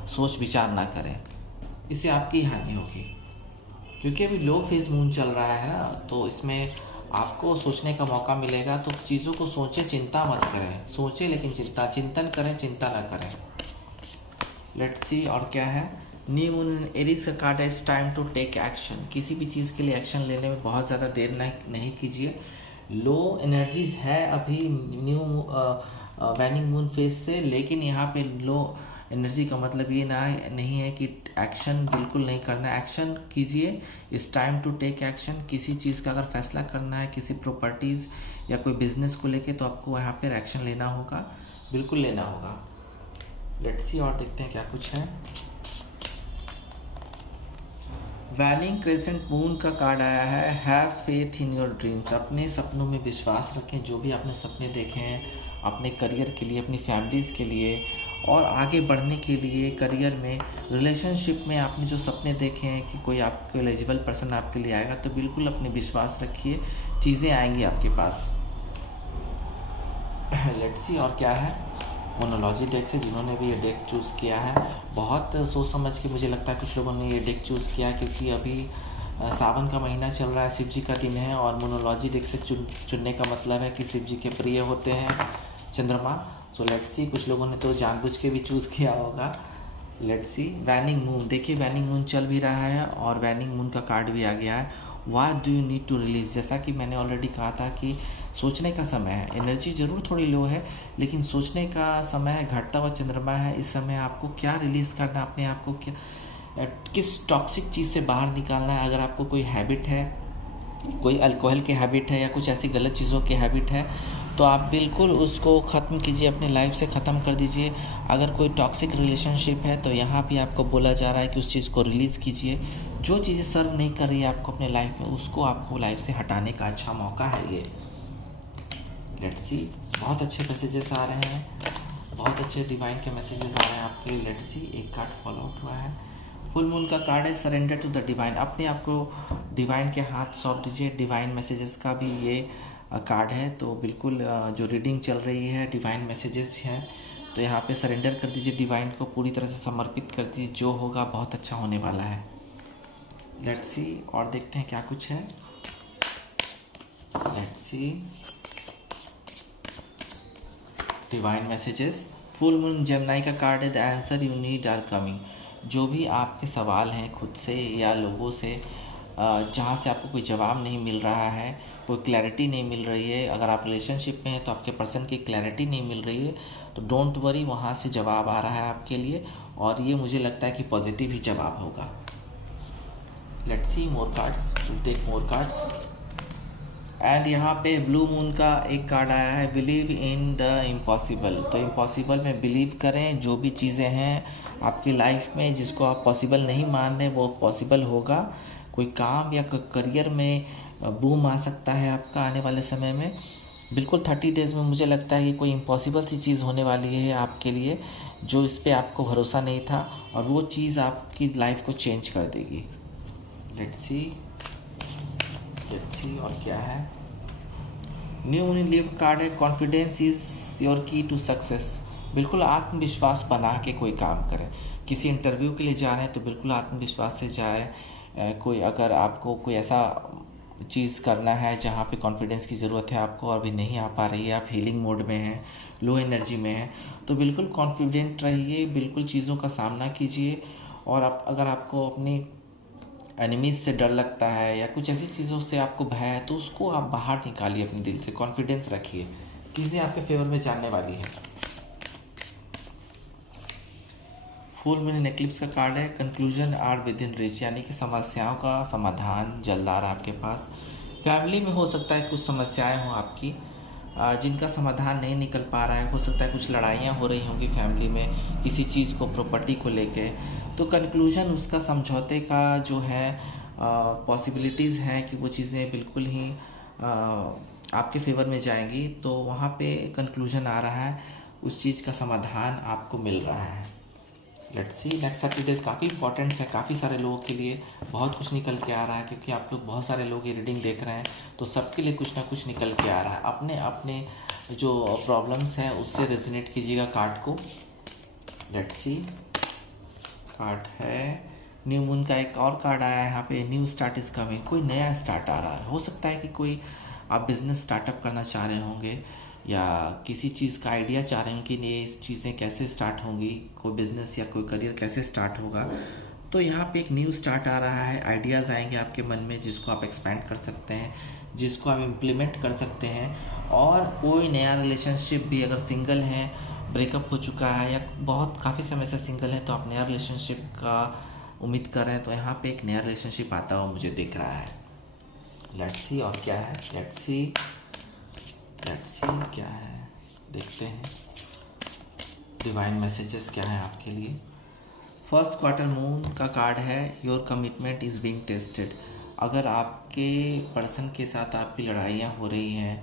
सोच विचार ना करें, इससे आपकी हानि होगी। क्योंकि अभी लो फेज मून चल रहा है ना, तो इसमें आपको सोचने का मौका मिलेगा। तो चीज़ों को सोचें, चिंता मत करें। सोचें लेकिन चिंतन करें, चिंता ना करें। लेट्स सी और क्या है। न्यू मून एरीज का कार्ड है, it's time to take action. किसी भी चीज़ के लिए एक्शन लेने में बहुत ज़्यादा देर नहीं कीजिए। लो एनर्जीज है अभी न्यू वैनिंग मून फेज से, लेकिन यहाँ पे लो एनर्जी का मतलब ये ना नहीं है कि एक्शन बिल्कुल नहीं करना है। एक्शन कीजिए, it's time to take action. किसी चीज़ का अगर फैसला करना है, किसी प्रॉपर्टीज़ या कोई बिजनेस को लेके, तो आपको यहाँ पर एक्शन लेना होगा, बिल्कुल लेना होगा। लेट्स सी और देखते हैं क्या कुछ है। वैनिंग क्रेसेंट मून का कार्ड आया है, have faith in your dreams. अपने सपनों में विश्वास रखें। जो भी आपने सपने देखे हैं अपने करियर के लिए, अपनी फैमिलीज़ के लिए और आगे बढ़ने के लिए, करियर में, रिलेशनशिप में आपने जो सपने देखे हैं कि कोई आपको एलिजिबल पर्सन आपके लिए आएगा, तो बिल्कुल अपने विश्वास रखिए, चीज़ें आएंगी आपके पास। लेट्स सी और क्या है। मोनोलॉजी डेक से जिन्होंने भी ये डेक चूज़ किया है, बहुत सोच समझ के मुझे लगता है कुछ लोगों ने ये डेक चूज़ किया, क्योंकि अभी सावन का महीना चल रहा है, शिव जी का दिन है, और मोनोलॉजी डेक से चुनने का मतलब है कि शिव जी के प्रिय होते हैं चंद्रमा। सो लेट्स सी, कुछ लोगों ने तो जानबूझ के भी चूज़ किया होगा। Let's C. वैनिंग मून, देखिए वैनिंग मून चल भी रहा है और वैनिंग मून का कार्ड भी आ गया है। What do you need to release. जैसा कि मैंने ऑलरेडी कहा था कि सोचने का समय है। एनर्जी ज़रूर थोड़ी लो है, लेकिन सोचने का समय है। घटता हुआ चंद्रमा है। इस समय आपको क्या रिलीज़ करना है, अपने आप को क्या, किस टॉक्सिक चीज़ से बाहर निकालना है। अगर आपको कोई हैबिट है, कोई अल्कोहल की हैबिट है या कुछ ऐसी गलत चीज़ों की हैबिट है, तो आप बिल्कुल उसको ख़त्म कीजिए, अपनी लाइफ से ख़त्म कर दीजिए। अगर कोई टॉक्सिक रिलेशनशिप है तो यहाँ भी आपको बोला जा रहा है कि उस चीज़ को रिलीज़ कीजिए। जो चीज़ें सर्व नहीं कर रही है आपको अपने लाइफ में, उसको आपको लाइफ से हटाने का अच्छा मौका है ये। Let's see. बहुत अच्छे मैसेजेस आ रहे हैं, बहुत अच्छे डिवाइन के मैसेजेस आ रहे हैं आपके लिए। लेट्स सी। एक कार्ड फॉलो आउट हुआ है। फुल मून का कार्ड है, सरेंडर टू द डिवाइन। अपने आप को डिवाइन के हाथ सौंप दीजिए। डिवाइन मैसेजेस का भी ये कार्ड है, तो बिल्कुल जो रीडिंग चल रही है डिवाइन मैसेजेस हैं, तो यहाँ पे सरेंडर कर दीजिए, डिवाइन को पूरी तरह से समर्पित कर दीजिए। जो होगा बहुत अच्छा होने वाला है। लेट्स सी और देखते हैं क्या कुछ है। Let's see. Divine messages. Full moon Gemini का कार्ड है, the answer you need are coming. जो भी आपके सवाल हैं खुद से या लोगों से, जहाँ से आपको कोई जवाब नहीं मिल रहा है, कोई क्लैरिटी नहीं मिल रही है, अगर आप रिलेशनशिप में हैं तो आपके पर्सन की क्लैरिटी नहीं मिल रही है, तो डोंट वरी, वहाँ से जवाब आ रहा है आपके लिए, और ये मुझे लगता है कि पॉजिटिव ही जवाब होगा। Let's see more cards, will take more cards. And यहाँ पे ब्लू मून का एक कार्ड आया है, बिलीव इन द इम्पॉसिबल। तो इम्पॉसिबल में बिलीव करें। जो भी चीज़ें हैं आपकी लाइफ में जिसको आप पॉसिबल नहीं मान रहे, वो पॉसिबल होगा। कोई काम या करियर में बूम आ सकता है आपका आने वाले समय में। बिल्कुल 30 डेज़ में मुझे लगता है कि कोई इम्पॉसिबल सी चीज़ होने वाली है आपके लिए, जो इस पर आपको भरोसा नहीं था, और वो चीज़ आपकी लाइफ को चेंज कर देगी। लेट्स सी और क्या है। न्यू मून लीव कार्ड है, कॉन्फिडेंस इज़ योर की टू सक्सेस। बिल्कुल आत्मविश्वास बना के कोई काम करें। किसी इंटरव्यू के लिए जा रहे हैं तो बिल्कुल आत्मविश्वास से जाए। कोई अगर आपको कोई ऐसा चीज़ करना है जहाँ पे कॉन्फिडेंस की ज़रूरत है आपको, अभी नहीं आ पा रही है, आप हीलिंग मोड में हैं, लो एनर्जी में हैं, तो बिल्कुल कॉन्फिडेंट रहिए, बिल्कुल चीज़ों का सामना कीजिए। और अगर आपको अपनी एनिमीज से डर लगता है या कुछ ऐसी चीज़ों से आपको भय है, तो उसको आप बाहर निकालिए अपने दिल से, कॉन्फिडेंस रखिए, चीज़ें आपके फेवर में जाने वाली है। फुल मून एक्लिप्स का कार्ड है, conclusion are within reach, यानी कि समस्याओं का समाधान जल्द आ रहा है आपके पास। फैमिली में हो सकता है कुछ समस्याएं हों आपकी, जिनका समाधान नहीं निकल पा रहा है। हो सकता है कुछ लड़ाइयाँ हो रही होंगी फैमिली में किसी चीज़ को, प्रॉपर्टी को लेके, तो कंक्लूजन उसका, समझौते का जो है पॉसिबिलिटीज़ हैं कि वो चीज़ें बिल्कुल ही आपके फेवर में जाएंगी। तो वहाँ पे कंक्लूजन आ रहा है, उस चीज़ का समाधान आपको मिल रहा है। Let's C. नेक्स्ट 30 डेज़ काफ़ी इंपॉर्टेंट्स है, काफ़ी सारे लोगों के लिए बहुत कुछ निकल के आ रहा है, क्योंकि आप लोग बहुत सारे लोग ये रीडिंग देख रहे हैं, तो सबके लिए कुछ ना कुछ निकल के आ रहा है। अपने अपने जो प्रॉब्लम्स हैं उससे रेजोनेट कीजिएगा कार्ड को। Let's see. कार्ड है न्यू मून का एक और कार्ड आया है यहाँ पे, न्यू स्टार्ट इज कमिंग। कोई नया स्टार्ट आ रहा है। हो सकता है कि कोई आप बिजनेस स्टार्टअप करना चाह रहे होंगे या किसी चीज़ का आइडिया चाह रहे हैं कि ये चीज़ें कैसे स्टार्ट होंगी, कोई बिज़नेस या कोई करियर कैसे स्टार्ट होगा, तो यहाँ पे एक न्यू स्टार्ट आ रहा है, आइडियाज़ आएंगे आपके मन में जिसको आप एक्सपेंड कर सकते हैं, जिसको आप इम्प्लीमेंट कर सकते हैं। और कोई नया रिलेशनशिप भी अगर सिंगल हैं, ब्रेकअप हो चुका है या बहुत काफ़ी समय से सिंगल है, तो आप नया रिलेशनशिप का उम्मीद कर रहे हैं, तो यहाँ पे एक नया रिलेशनशिप आता हुआ मुझे दिख रहा है। लेट्स सी और क्या है, लेट्स सी क्या है, देखते हैं डिवाइन मैसेजेस क्या है आपके लिए। फर्स्ट क्वार्टर मून का कार्ड है, your commitment is being tested. अगर आपके पर्सन के साथ आपकी लड़ाइयाँ हो रही हैं,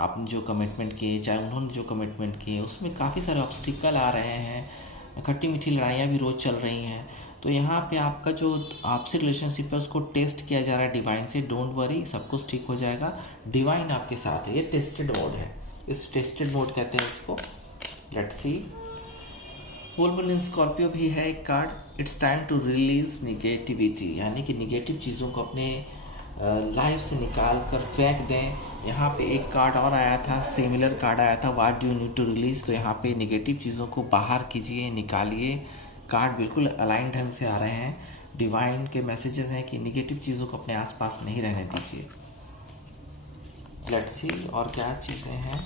आपने जो कमिटमेंट किए, चाहे उन्होंने जो कमिटमेंट किए, उसमें काफ़ी सारे ऑब्स्टिकल आ रहे हैं, खट्टी मीठी लड़ाइयाँ भी रोज़ चल रही हैं, तो यहाँ पे आपका जो आपसे रिलेशनशिप है उसको टेस्ट किया जा रहा है डिवाइन से। डोंट वरी, सब कुछ ठीक हो जाएगा, डिवाइन आपके साथ है। ये टेस्टेड मोड है, इस टेस्टेड मोड कहते हैं इसको। Let's see, full moon in Scorpio भी है एक card. It's time to release negativity, यानी कि निगेटिव चीज़ों को अपने लाइफ से निकाल कर फेंक दें। यहाँ पे एक कार्ड और आया था, सिमिलर कार्ड आया था, what do you need to release. तो यहाँ पे निगेटिव चीज़ों को बाहर कीजिए, निकालिए। कार्ड बिल्कुल अलाइन ढंग से आ रहे हैं, डिवाइन के मैसेजेस हैं कि निगेटिव चीज़ों को अपने आसपास नहीं रहने दीजिए। लेट्स सी और क्या चीज़ें हैं।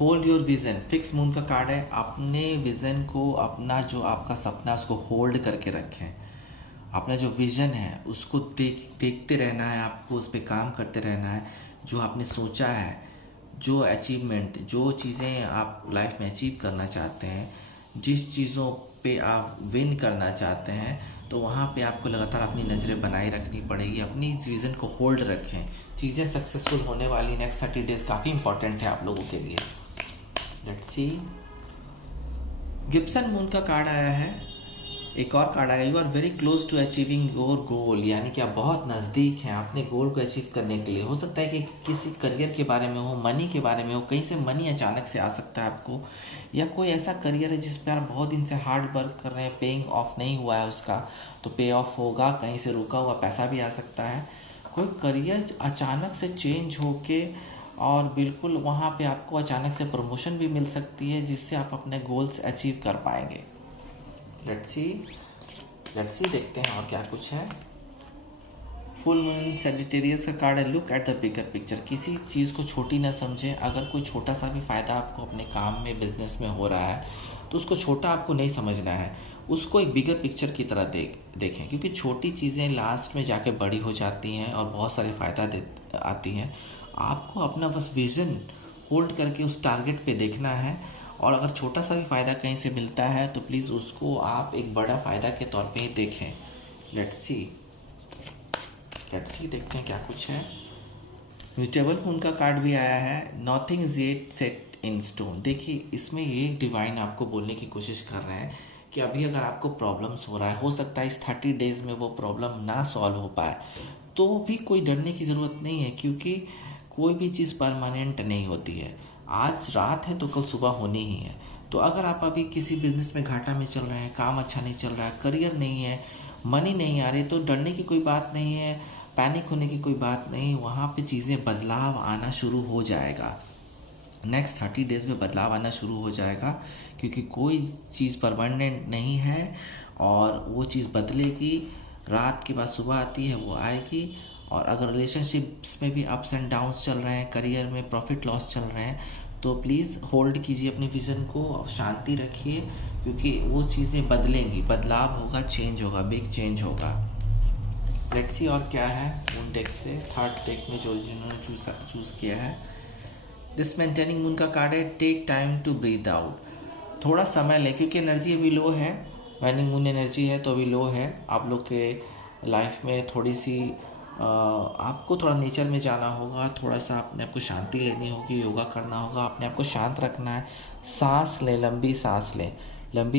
Hold your vision, fix moon का कार्ड है। अपने विज़न को, अपना जो आपका सपना है उसको होल्ड करके रखें। अपना जो विज़न है उसको देखते रहना है, आपको उस पर काम करते रहना है। जो आपने सोचा है, जो अचीवमेंट, जो चीज़ें आप लाइफ में अचीव करना चाहते हैं, जिस चीज़ों पे आप विन करना चाहते हैं, तो वहाँ पे आपको लगातार अपनी नज़रें बनाए रखनी पड़ेगी। अपनी विज़न को होल्ड रखें, चीज़ें सक्सेसफुल होने वाली। नेक्स्ट 30 डेज़ काफ़ी इंपॉर्टेंट है आप लोगों के लिए। लेट्स सी, गिब्सन मून का कार्ड आया है, एक और कार्ड आया, you are very close to achieving your goal, यानी कि आप बहुत नज़दीक हैं अपने गोल को अचीव करने के लिए। हो सकता है कि किसी करियर के बारे में हो, मनी के बारे में हो, कहीं से मनी अचानक से आ सकता है आपको, या कोई ऐसा करियर है जिस पर आप बहुत दिन से हार्ड वर्क कर रहे हैं, पेइंग ऑफ नहीं हुआ है उसका, तो पे ऑफ होगा। कहीं से रुका हुआ पैसा भी आ सकता है। कोई करियर अचानक से चेंज होके और बिल्कुल वहाँ पे आपको अचानक से प्रमोशन भी मिल सकती है, जिससे आप अपने गोल्स अचीव कर पाएंगे। लेट्स सी देखते हैं और क्या कुछ है। फुल मून सजिटेरियस का कार्ड है, look at the bigger picture. किसी चीज़ को छोटी ना समझें। अगर कोई छोटा सा भी फ़ायदा आपको अपने काम में, बिजनेस में हो रहा है, तो उसको छोटा आपको नहीं समझना है, उसको एक बिगर पिक्चर की तरह देखें। क्योंकि छोटी चीज़ें लास्ट में जाके बड़ी हो जाती हैं और बहुत सारे फ़ायदा आती हैं। आपको अपना बस विज़न होल्ड करके उस टारगेट पे देखना है, और अगर छोटा सा भी फ़ायदा कहीं से मिलता है तो प्लीज़ उसको आप एक बड़ा फ़ायदा के तौर पे ही देखें। लेट्स सी देखते हैं क्या कुछ है। म्यूटेबल मून का कार्ड भी आया है, nothing is yet set in stone. देखिए, इसमें ये डिवाइन आपको बोलने की कोशिश कर रहे हैं कि अभी अगर आपको प्रॉब्लम्स हो रहा है, हो सकता है इस 30 डेज़ में वो प्रॉब्लम ना सॉल्व हो पाए, तो भी कोई डरने की ज़रूरत नहीं है, क्योंकि कोई भी चीज़ परमानेंट नहीं होती है। आज रात है तो कल सुबह होनी ही है। तो अगर आप अभी किसी बिजनेस में घाटा में चल रहे हैं, काम अच्छा नहीं चल रहा है, करियर नहीं है, मनी नहीं आ रही, तो डरने की कोई बात नहीं है, पैनिक होने की कोई बात नहीं। वहाँ पे चीज़ें, बदलाव आना शुरू हो जाएगा। नेक्स्ट 30 डेज़ में बदलाव आना शुरू हो जाएगा, क्योंकि कोई चीज़ परमानेंट नहीं है और वो चीज़ बदलेगी। रात के बाद सुबह आती है, वो आएगी। और अगर रिलेशनशिप्स में भी अप्स एंड डाउन्स चल रहे हैं, करियर में प्रॉफिट लॉस चल रहे हैं, तो प्लीज़ होल्ड कीजिए अपने विज़न को, शांति रखिए, क्योंकि वो चीज़ें बदलेंगी, बदलाव होगा, चेंज होगा, बिग चेंज होगा। लेट्स सी और क्या है मून डेक से, थर्ड डेक में जो जिन्होंने चूज़ किया है। दिस मेंटेनिंग मून का कार्ड है, take time to breathe out. थोड़ा समय लें, क्योंकि एनर्जी अभी लो है, वाइनिंग मून एनर्जी है तो अभी लो है। आप लोग के लाइफ में थोड़ी सी आपको थोड़ा नेचर में जाना होगा, थोड़ा सा अपने आप को शांति लेनी होगी, योगा करना होगा, अपने आप को शांत रखना है। सांस लें, लंबी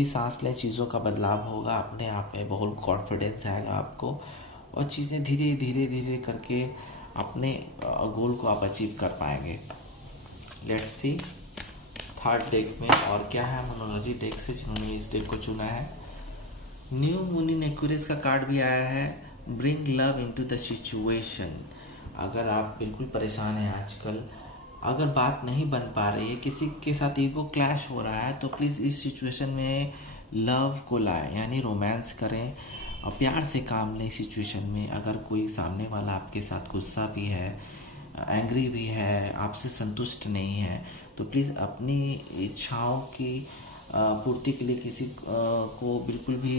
सांस लें, चीज़ों का बदलाव होगा, अपने आप में बहुत कॉन्फिडेंस आएगा आपको, और चीज़ें धीरे धीरे करके अपने गोल को आप अचीव कर पाएंगे। लेट्स सी थर्ड डेक में और क्या है मोनोलॉजी डेक से, जिन्होंने इस डेक को चुना है। न्यू मून इन एक्वेरियस का कार्ड भी आया है, bring love into the situation. अगर आप बिल्कुल परेशान हैं आजकल, अगर बात नहीं बन पा रही है, किसी के साथ ईगो क्लैश हो रहा है, तो प्लीज़ इस सिचुएशन में लव को लाए, यानी रोमांस करें और प्यार से काम लें सिचुएशन में। अगर कोई सामने वाला आपके साथ गुस्सा भी है, एंग्री भी है, आपसे संतुष्ट नहीं है, तो प्लीज़ अपनी इच्छाओं की पूर्ति के लिए किसी को बिल्कुल भी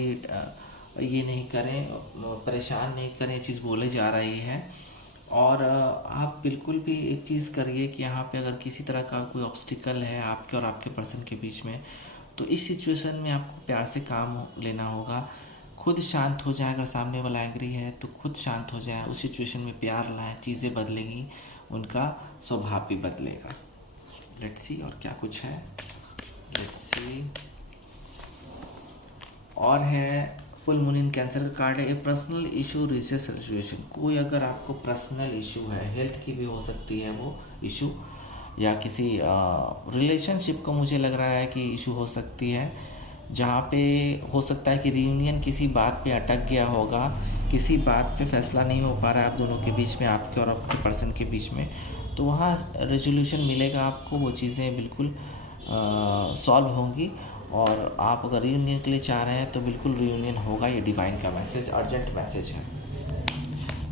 ये नहीं करें, परेशान नहीं करें, ये चीज़ बोले जा रही है। और आप बिल्कुल भी एक चीज़ करिए कि यहाँ पे अगर किसी तरह का कोई ऑब्स्टिकल है आपके और आपके पर्सन के बीच में, तो इस सिचुएशन में आपको प्यार से काम लेना होगा। खुद शांत हो जाए, अगर सामने वाला एंग्री है तो खुद शांत हो जाए, उस सिचुएशन में प्यार लाएं, चीज़ें बदलेंगी, उनका स्वभाव भी बदलेगा। लेट्स सी और क्या कुछ है, लेट्स सी। और है फुल मून इन कैंसर का कार्ड है, ए पर्सनल इशू रीचेस सिचुएशन। कोई अगर आपको पर्सनल इशू है, हेल्थ की भी हो सकती है वो इशू, या किसी रिलेशनशिप को मुझे लग रहा है कि इशू हो सकती है, जहाँ पे हो सकता है कि रियूनियन किसी बात पे अटक गया होगा, किसी बात पे फैसला नहीं हो पा रहा है आप दोनों के बीच में, आपके और आपके पर्सन के बीच में, तो वहाँ रेजोल्यूशन मिलेगा आपको, वो चीज़ें बिल्कुल सॉल्व होंगी। और आप अगर रियूनियन के लिए चाह रहे हैं तो बिल्कुल रियूनियन होगा, ये डिवाइन का मैसेज, अर्जेंट मैसेज है।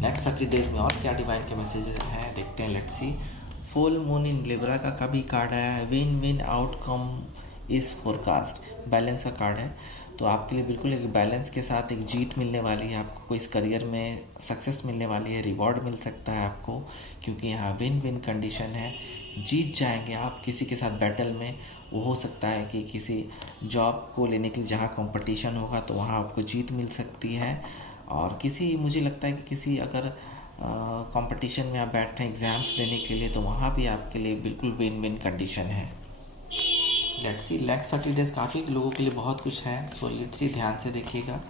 नेक्स्ट 30 डेज में और क्या डिवाइन के मैसेज हैं देखते हैं, let's see. Full moon in Libra का कभी कार्ड आया है, win win outcome is forecast, balance का कार्ड है। तो आपके लिए बिल्कुल एक बैलेंस के साथ एक जीत मिलने वाली है, आपको इस करियर में सक्सेस मिलने वाली है, रिवॉर्ड मिल सकता है आपको, क्योंकि यहाँ विन विन कंडीशन है, जीत जाएंगे आप किसी के साथ बैटल में। वो हो सकता है कि किसी जॉब को लेने के लिए जहाँ कंपटीशन होगा तो वहाँ आपको जीत मिल सकती है, और किसी, मुझे लगता है कि किसी अगर कंपटीशन में आप बैठ रहे हैं एग्ज़ाम्स देने के लिए, तो वहाँ भी आपके लिए बिल्कुल विन विन कंडीशन है। लेट्स सी, नेक्स्ट 30 डेज काफ़ी लोगों के लिए बहुत कुछ है, सो लेट्स सी, ध्यान से देखिएगा।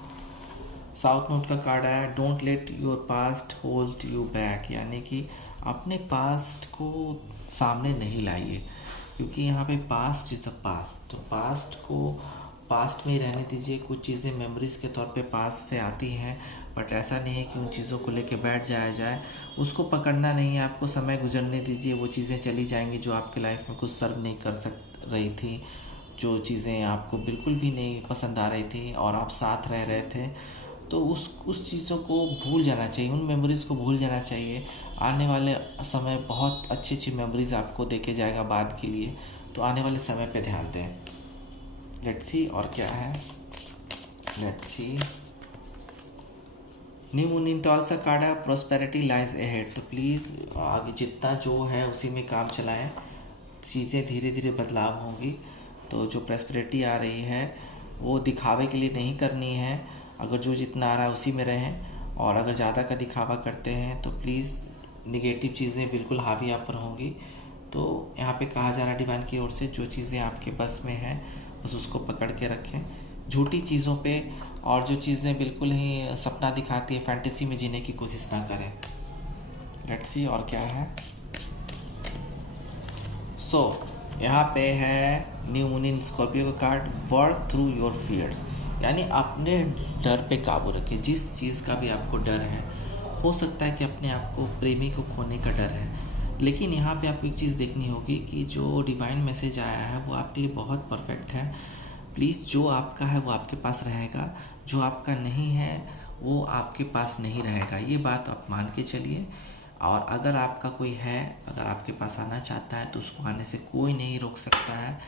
साउथ नोट का कार्ड आया, don't let your past hold you back, यानी कि अपने पास्ट को सामने नहीं लाइए, क्योंकि यहाँ पे पास्ट इज़ अ पास्ट, तो पास्ट को पास्ट में ही रहने दीजिए। कुछ चीज़ें मेमोरीज़ के तौर पे पास्ट से आती हैं, बट ऐसा नहीं है कि उन चीज़ों को लेके बैठ जाया जाए, उसको पकड़ना नहीं है आपको, समय गुजरने दीजिए, वो चीज़ें चली जाएंगी जो आपके लाइफ में कुछ सर्व नहीं कर रही थी, जो चीज़ें आपको बिल्कुल भी नहीं पसंद आ रही थी और आप साथ रह रहे थे, तो उस चीज़ों को भूल जाना चाहिए, उन मेमोरीज़ को भूल जाना चाहिए। आने वाले समय बहुत अच्छी अच्छी मेमोरीज़ आपको देके जाएगा बाद के लिए, तो आने वाले समय पे ध्यान दें। लेट्स सी और क्या है, let's C. New moon in torques का कार्ड है, प्रॉस्पेरिटी लाइज अहेड, तो प्लीज़ आगे जितना जो है उसी में काम चलाएं, चीज़ें धीरे धीरे बदलाव होंगी। तो जो प्रॉस्पेरिटी आ रही है वो दिखावे के लिए नहीं करनी है, अगर जो जितना आ रहा है उसी में रहें, और अगर ज़्यादा का दिखावा करते हैं तो प्लीज़ निगेटिव चीज़ें बिल्कुल हावी आप पर होंगी। तो यहाँ पे कहा जा रहा है डिवाइन की ओर से, जो चीज़ें आपके बस में हैं बस उसको पकड़ के रखें, झूठी चीज़ों पे और जो चीज़ें बिल्कुल ही सपना दिखाती है, फैंटेसी में जीने की कोशिश ना करें। लेट्स सी और क्या है। यहाँ पे है न्यू मून इन स्कॉर्पियो का card, work through your fears, यानी अपने डर पे काबू रखें। जिस चीज़ का भी आपको डर है, हो सकता है कि अपने आप को, प्रेमी को खोने का डर है, लेकिन यहाँ पे आपको एक चीज़ देखनी होगी कि जो डिवाइन मैसेज आया है वो आपके लिए बहुत परफेक्ट है। प्लीज़ जो आपका है वो आपके पास रहेगा, जो आपका नहीं है वो आपके पास नहीं रहेगा, ये बात आप मान के चलिए। और अगर आपका कोई है, अगर आपके पास आना चाहता है तो उसको आने से कोई नहीं रोक सकता है।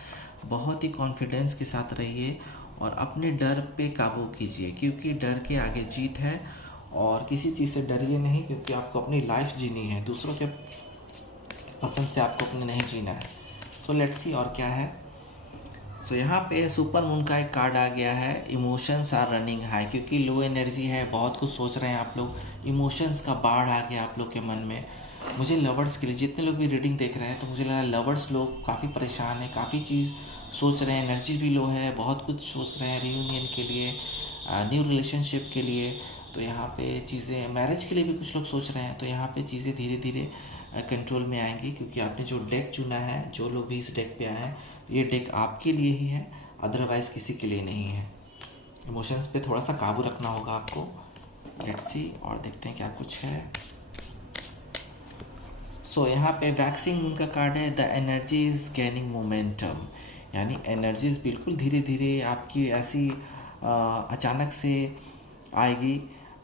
बहुत ही कॉन्फिडेंस के साथ रहिए और अपने डर पे काबू कीजिए, क्योंकि डर के आगे जीत है। और किसी चीज़ से डरिए नहीं, क्योंकि आपको अपनी लाइफ जीनी है, दूसरों के पसंद से आपको अपने नहीं जीना है। तो लेट्स सी और क्या है। यहाँ पे सुपर मून का एक कार्ड आ गया है, इमोशंस आर रनिंग हाई, क्योंकि लो एनर्जी है, बहुत कुछ सोच रहे हैं आप लोग, इमोशंस का बाढ़ आ गया आप लोग के मन में। मुझे लवर्स के लिए, जितने लोग भी रीडिंग देख रहे हैं, तो मुझे लगा लवर्स लोग काफ़ी परेशान हैं, काफ़ी चीज़ सोच रहे हैं, एनर्जी भी लो है, बहुत कुछ सोच रहे हैं रियूनियन के लिए, न्यू रिलेशनशिप के लिए। तो यहाँ पे चीज़ें, मैरिज के लिए भी कुछ लोग सोच रहे हैं, तो यहाँ पे चीज़ें धीरे धीरे कंट्रोल में आएंगी, क्योंकि आपने जो डेक चुना है, जो लोग भी इस डेक पे आए हैं, ये डेक आपके लिए ही है, अदरवाइज़ किसी के लिए नहीं है। इमोशंस पे थोड़ा सा काबू रखना होगा आपको। लेट्स सी और देखते हैं क्या कुछ है। यहाँ पे वैक्सिंग मून का कार्ड है, the energy is gaining momentum, यानी एनर्जीज बिल्कुल धीरे धीरे आपकी ऐसी अचानक से आएगी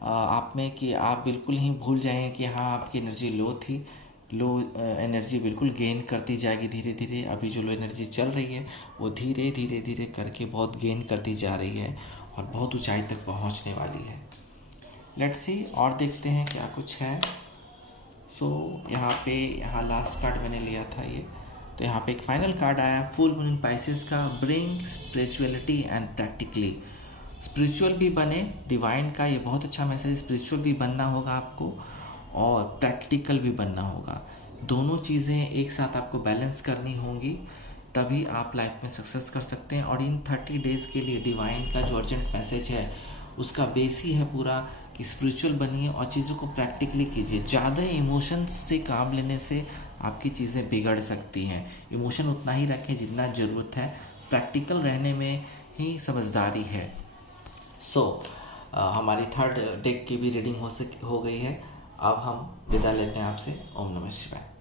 आप में कि आप बिल्कुल ही भूल जाएंगे कि हाँ आपकी एनर्जी लो थी। लो एनर्जी बिल्कुल गेन करती जाएगी धीरे धीरे। अभी जो लो एनर्जी चल रही है वो धीरे धीरे धीरे करके बहुत गेन करती जा रही है और बहुत ऊंचाई तक पहुंचने वाली है। लेट्स सी और देखते हैं क्या कुछ है। यहाँ लास्ट कार्ड मैंने लिया था ये, तो यहाँ पे एक फाइनल कार्ड आया फुल मून इन पाइसेस का, bring spirituality and practically. Spiritual भी बने, डिवाइन का ये बहुत अच्छा मैसेज। स्पिरिचुअल भी बनना होगा आपको और प्रैक्टिकल भी बनना होगा। दोनों चीज़ें एक साथ आपको बैलेंस करनी होंगी, तभी आप लाइफ में सक्सेस कर सकते हैं। और इन 30 डेज़ के लिए डिवाइन का जो अर्जेंट मैसेज है उसका बेस ही है पूरा कि स्पिरिचुअल बनिए और चीज़ों को प्रैक्टिकली कीजिए। ज़्यादा इमोशंस से काम लेने से आपकी चीज़ें बिगड़ सकती हैं। इमोशन उतना ही रखें जितना ज़रूरत है, प्रैक्टिकल रहने में ही समझदारी है। हमारी थर्ड डेक की भी रीडिंग हो गई है। अब हम विदा लेते हैं आपसे। ओम नमः शिवाय।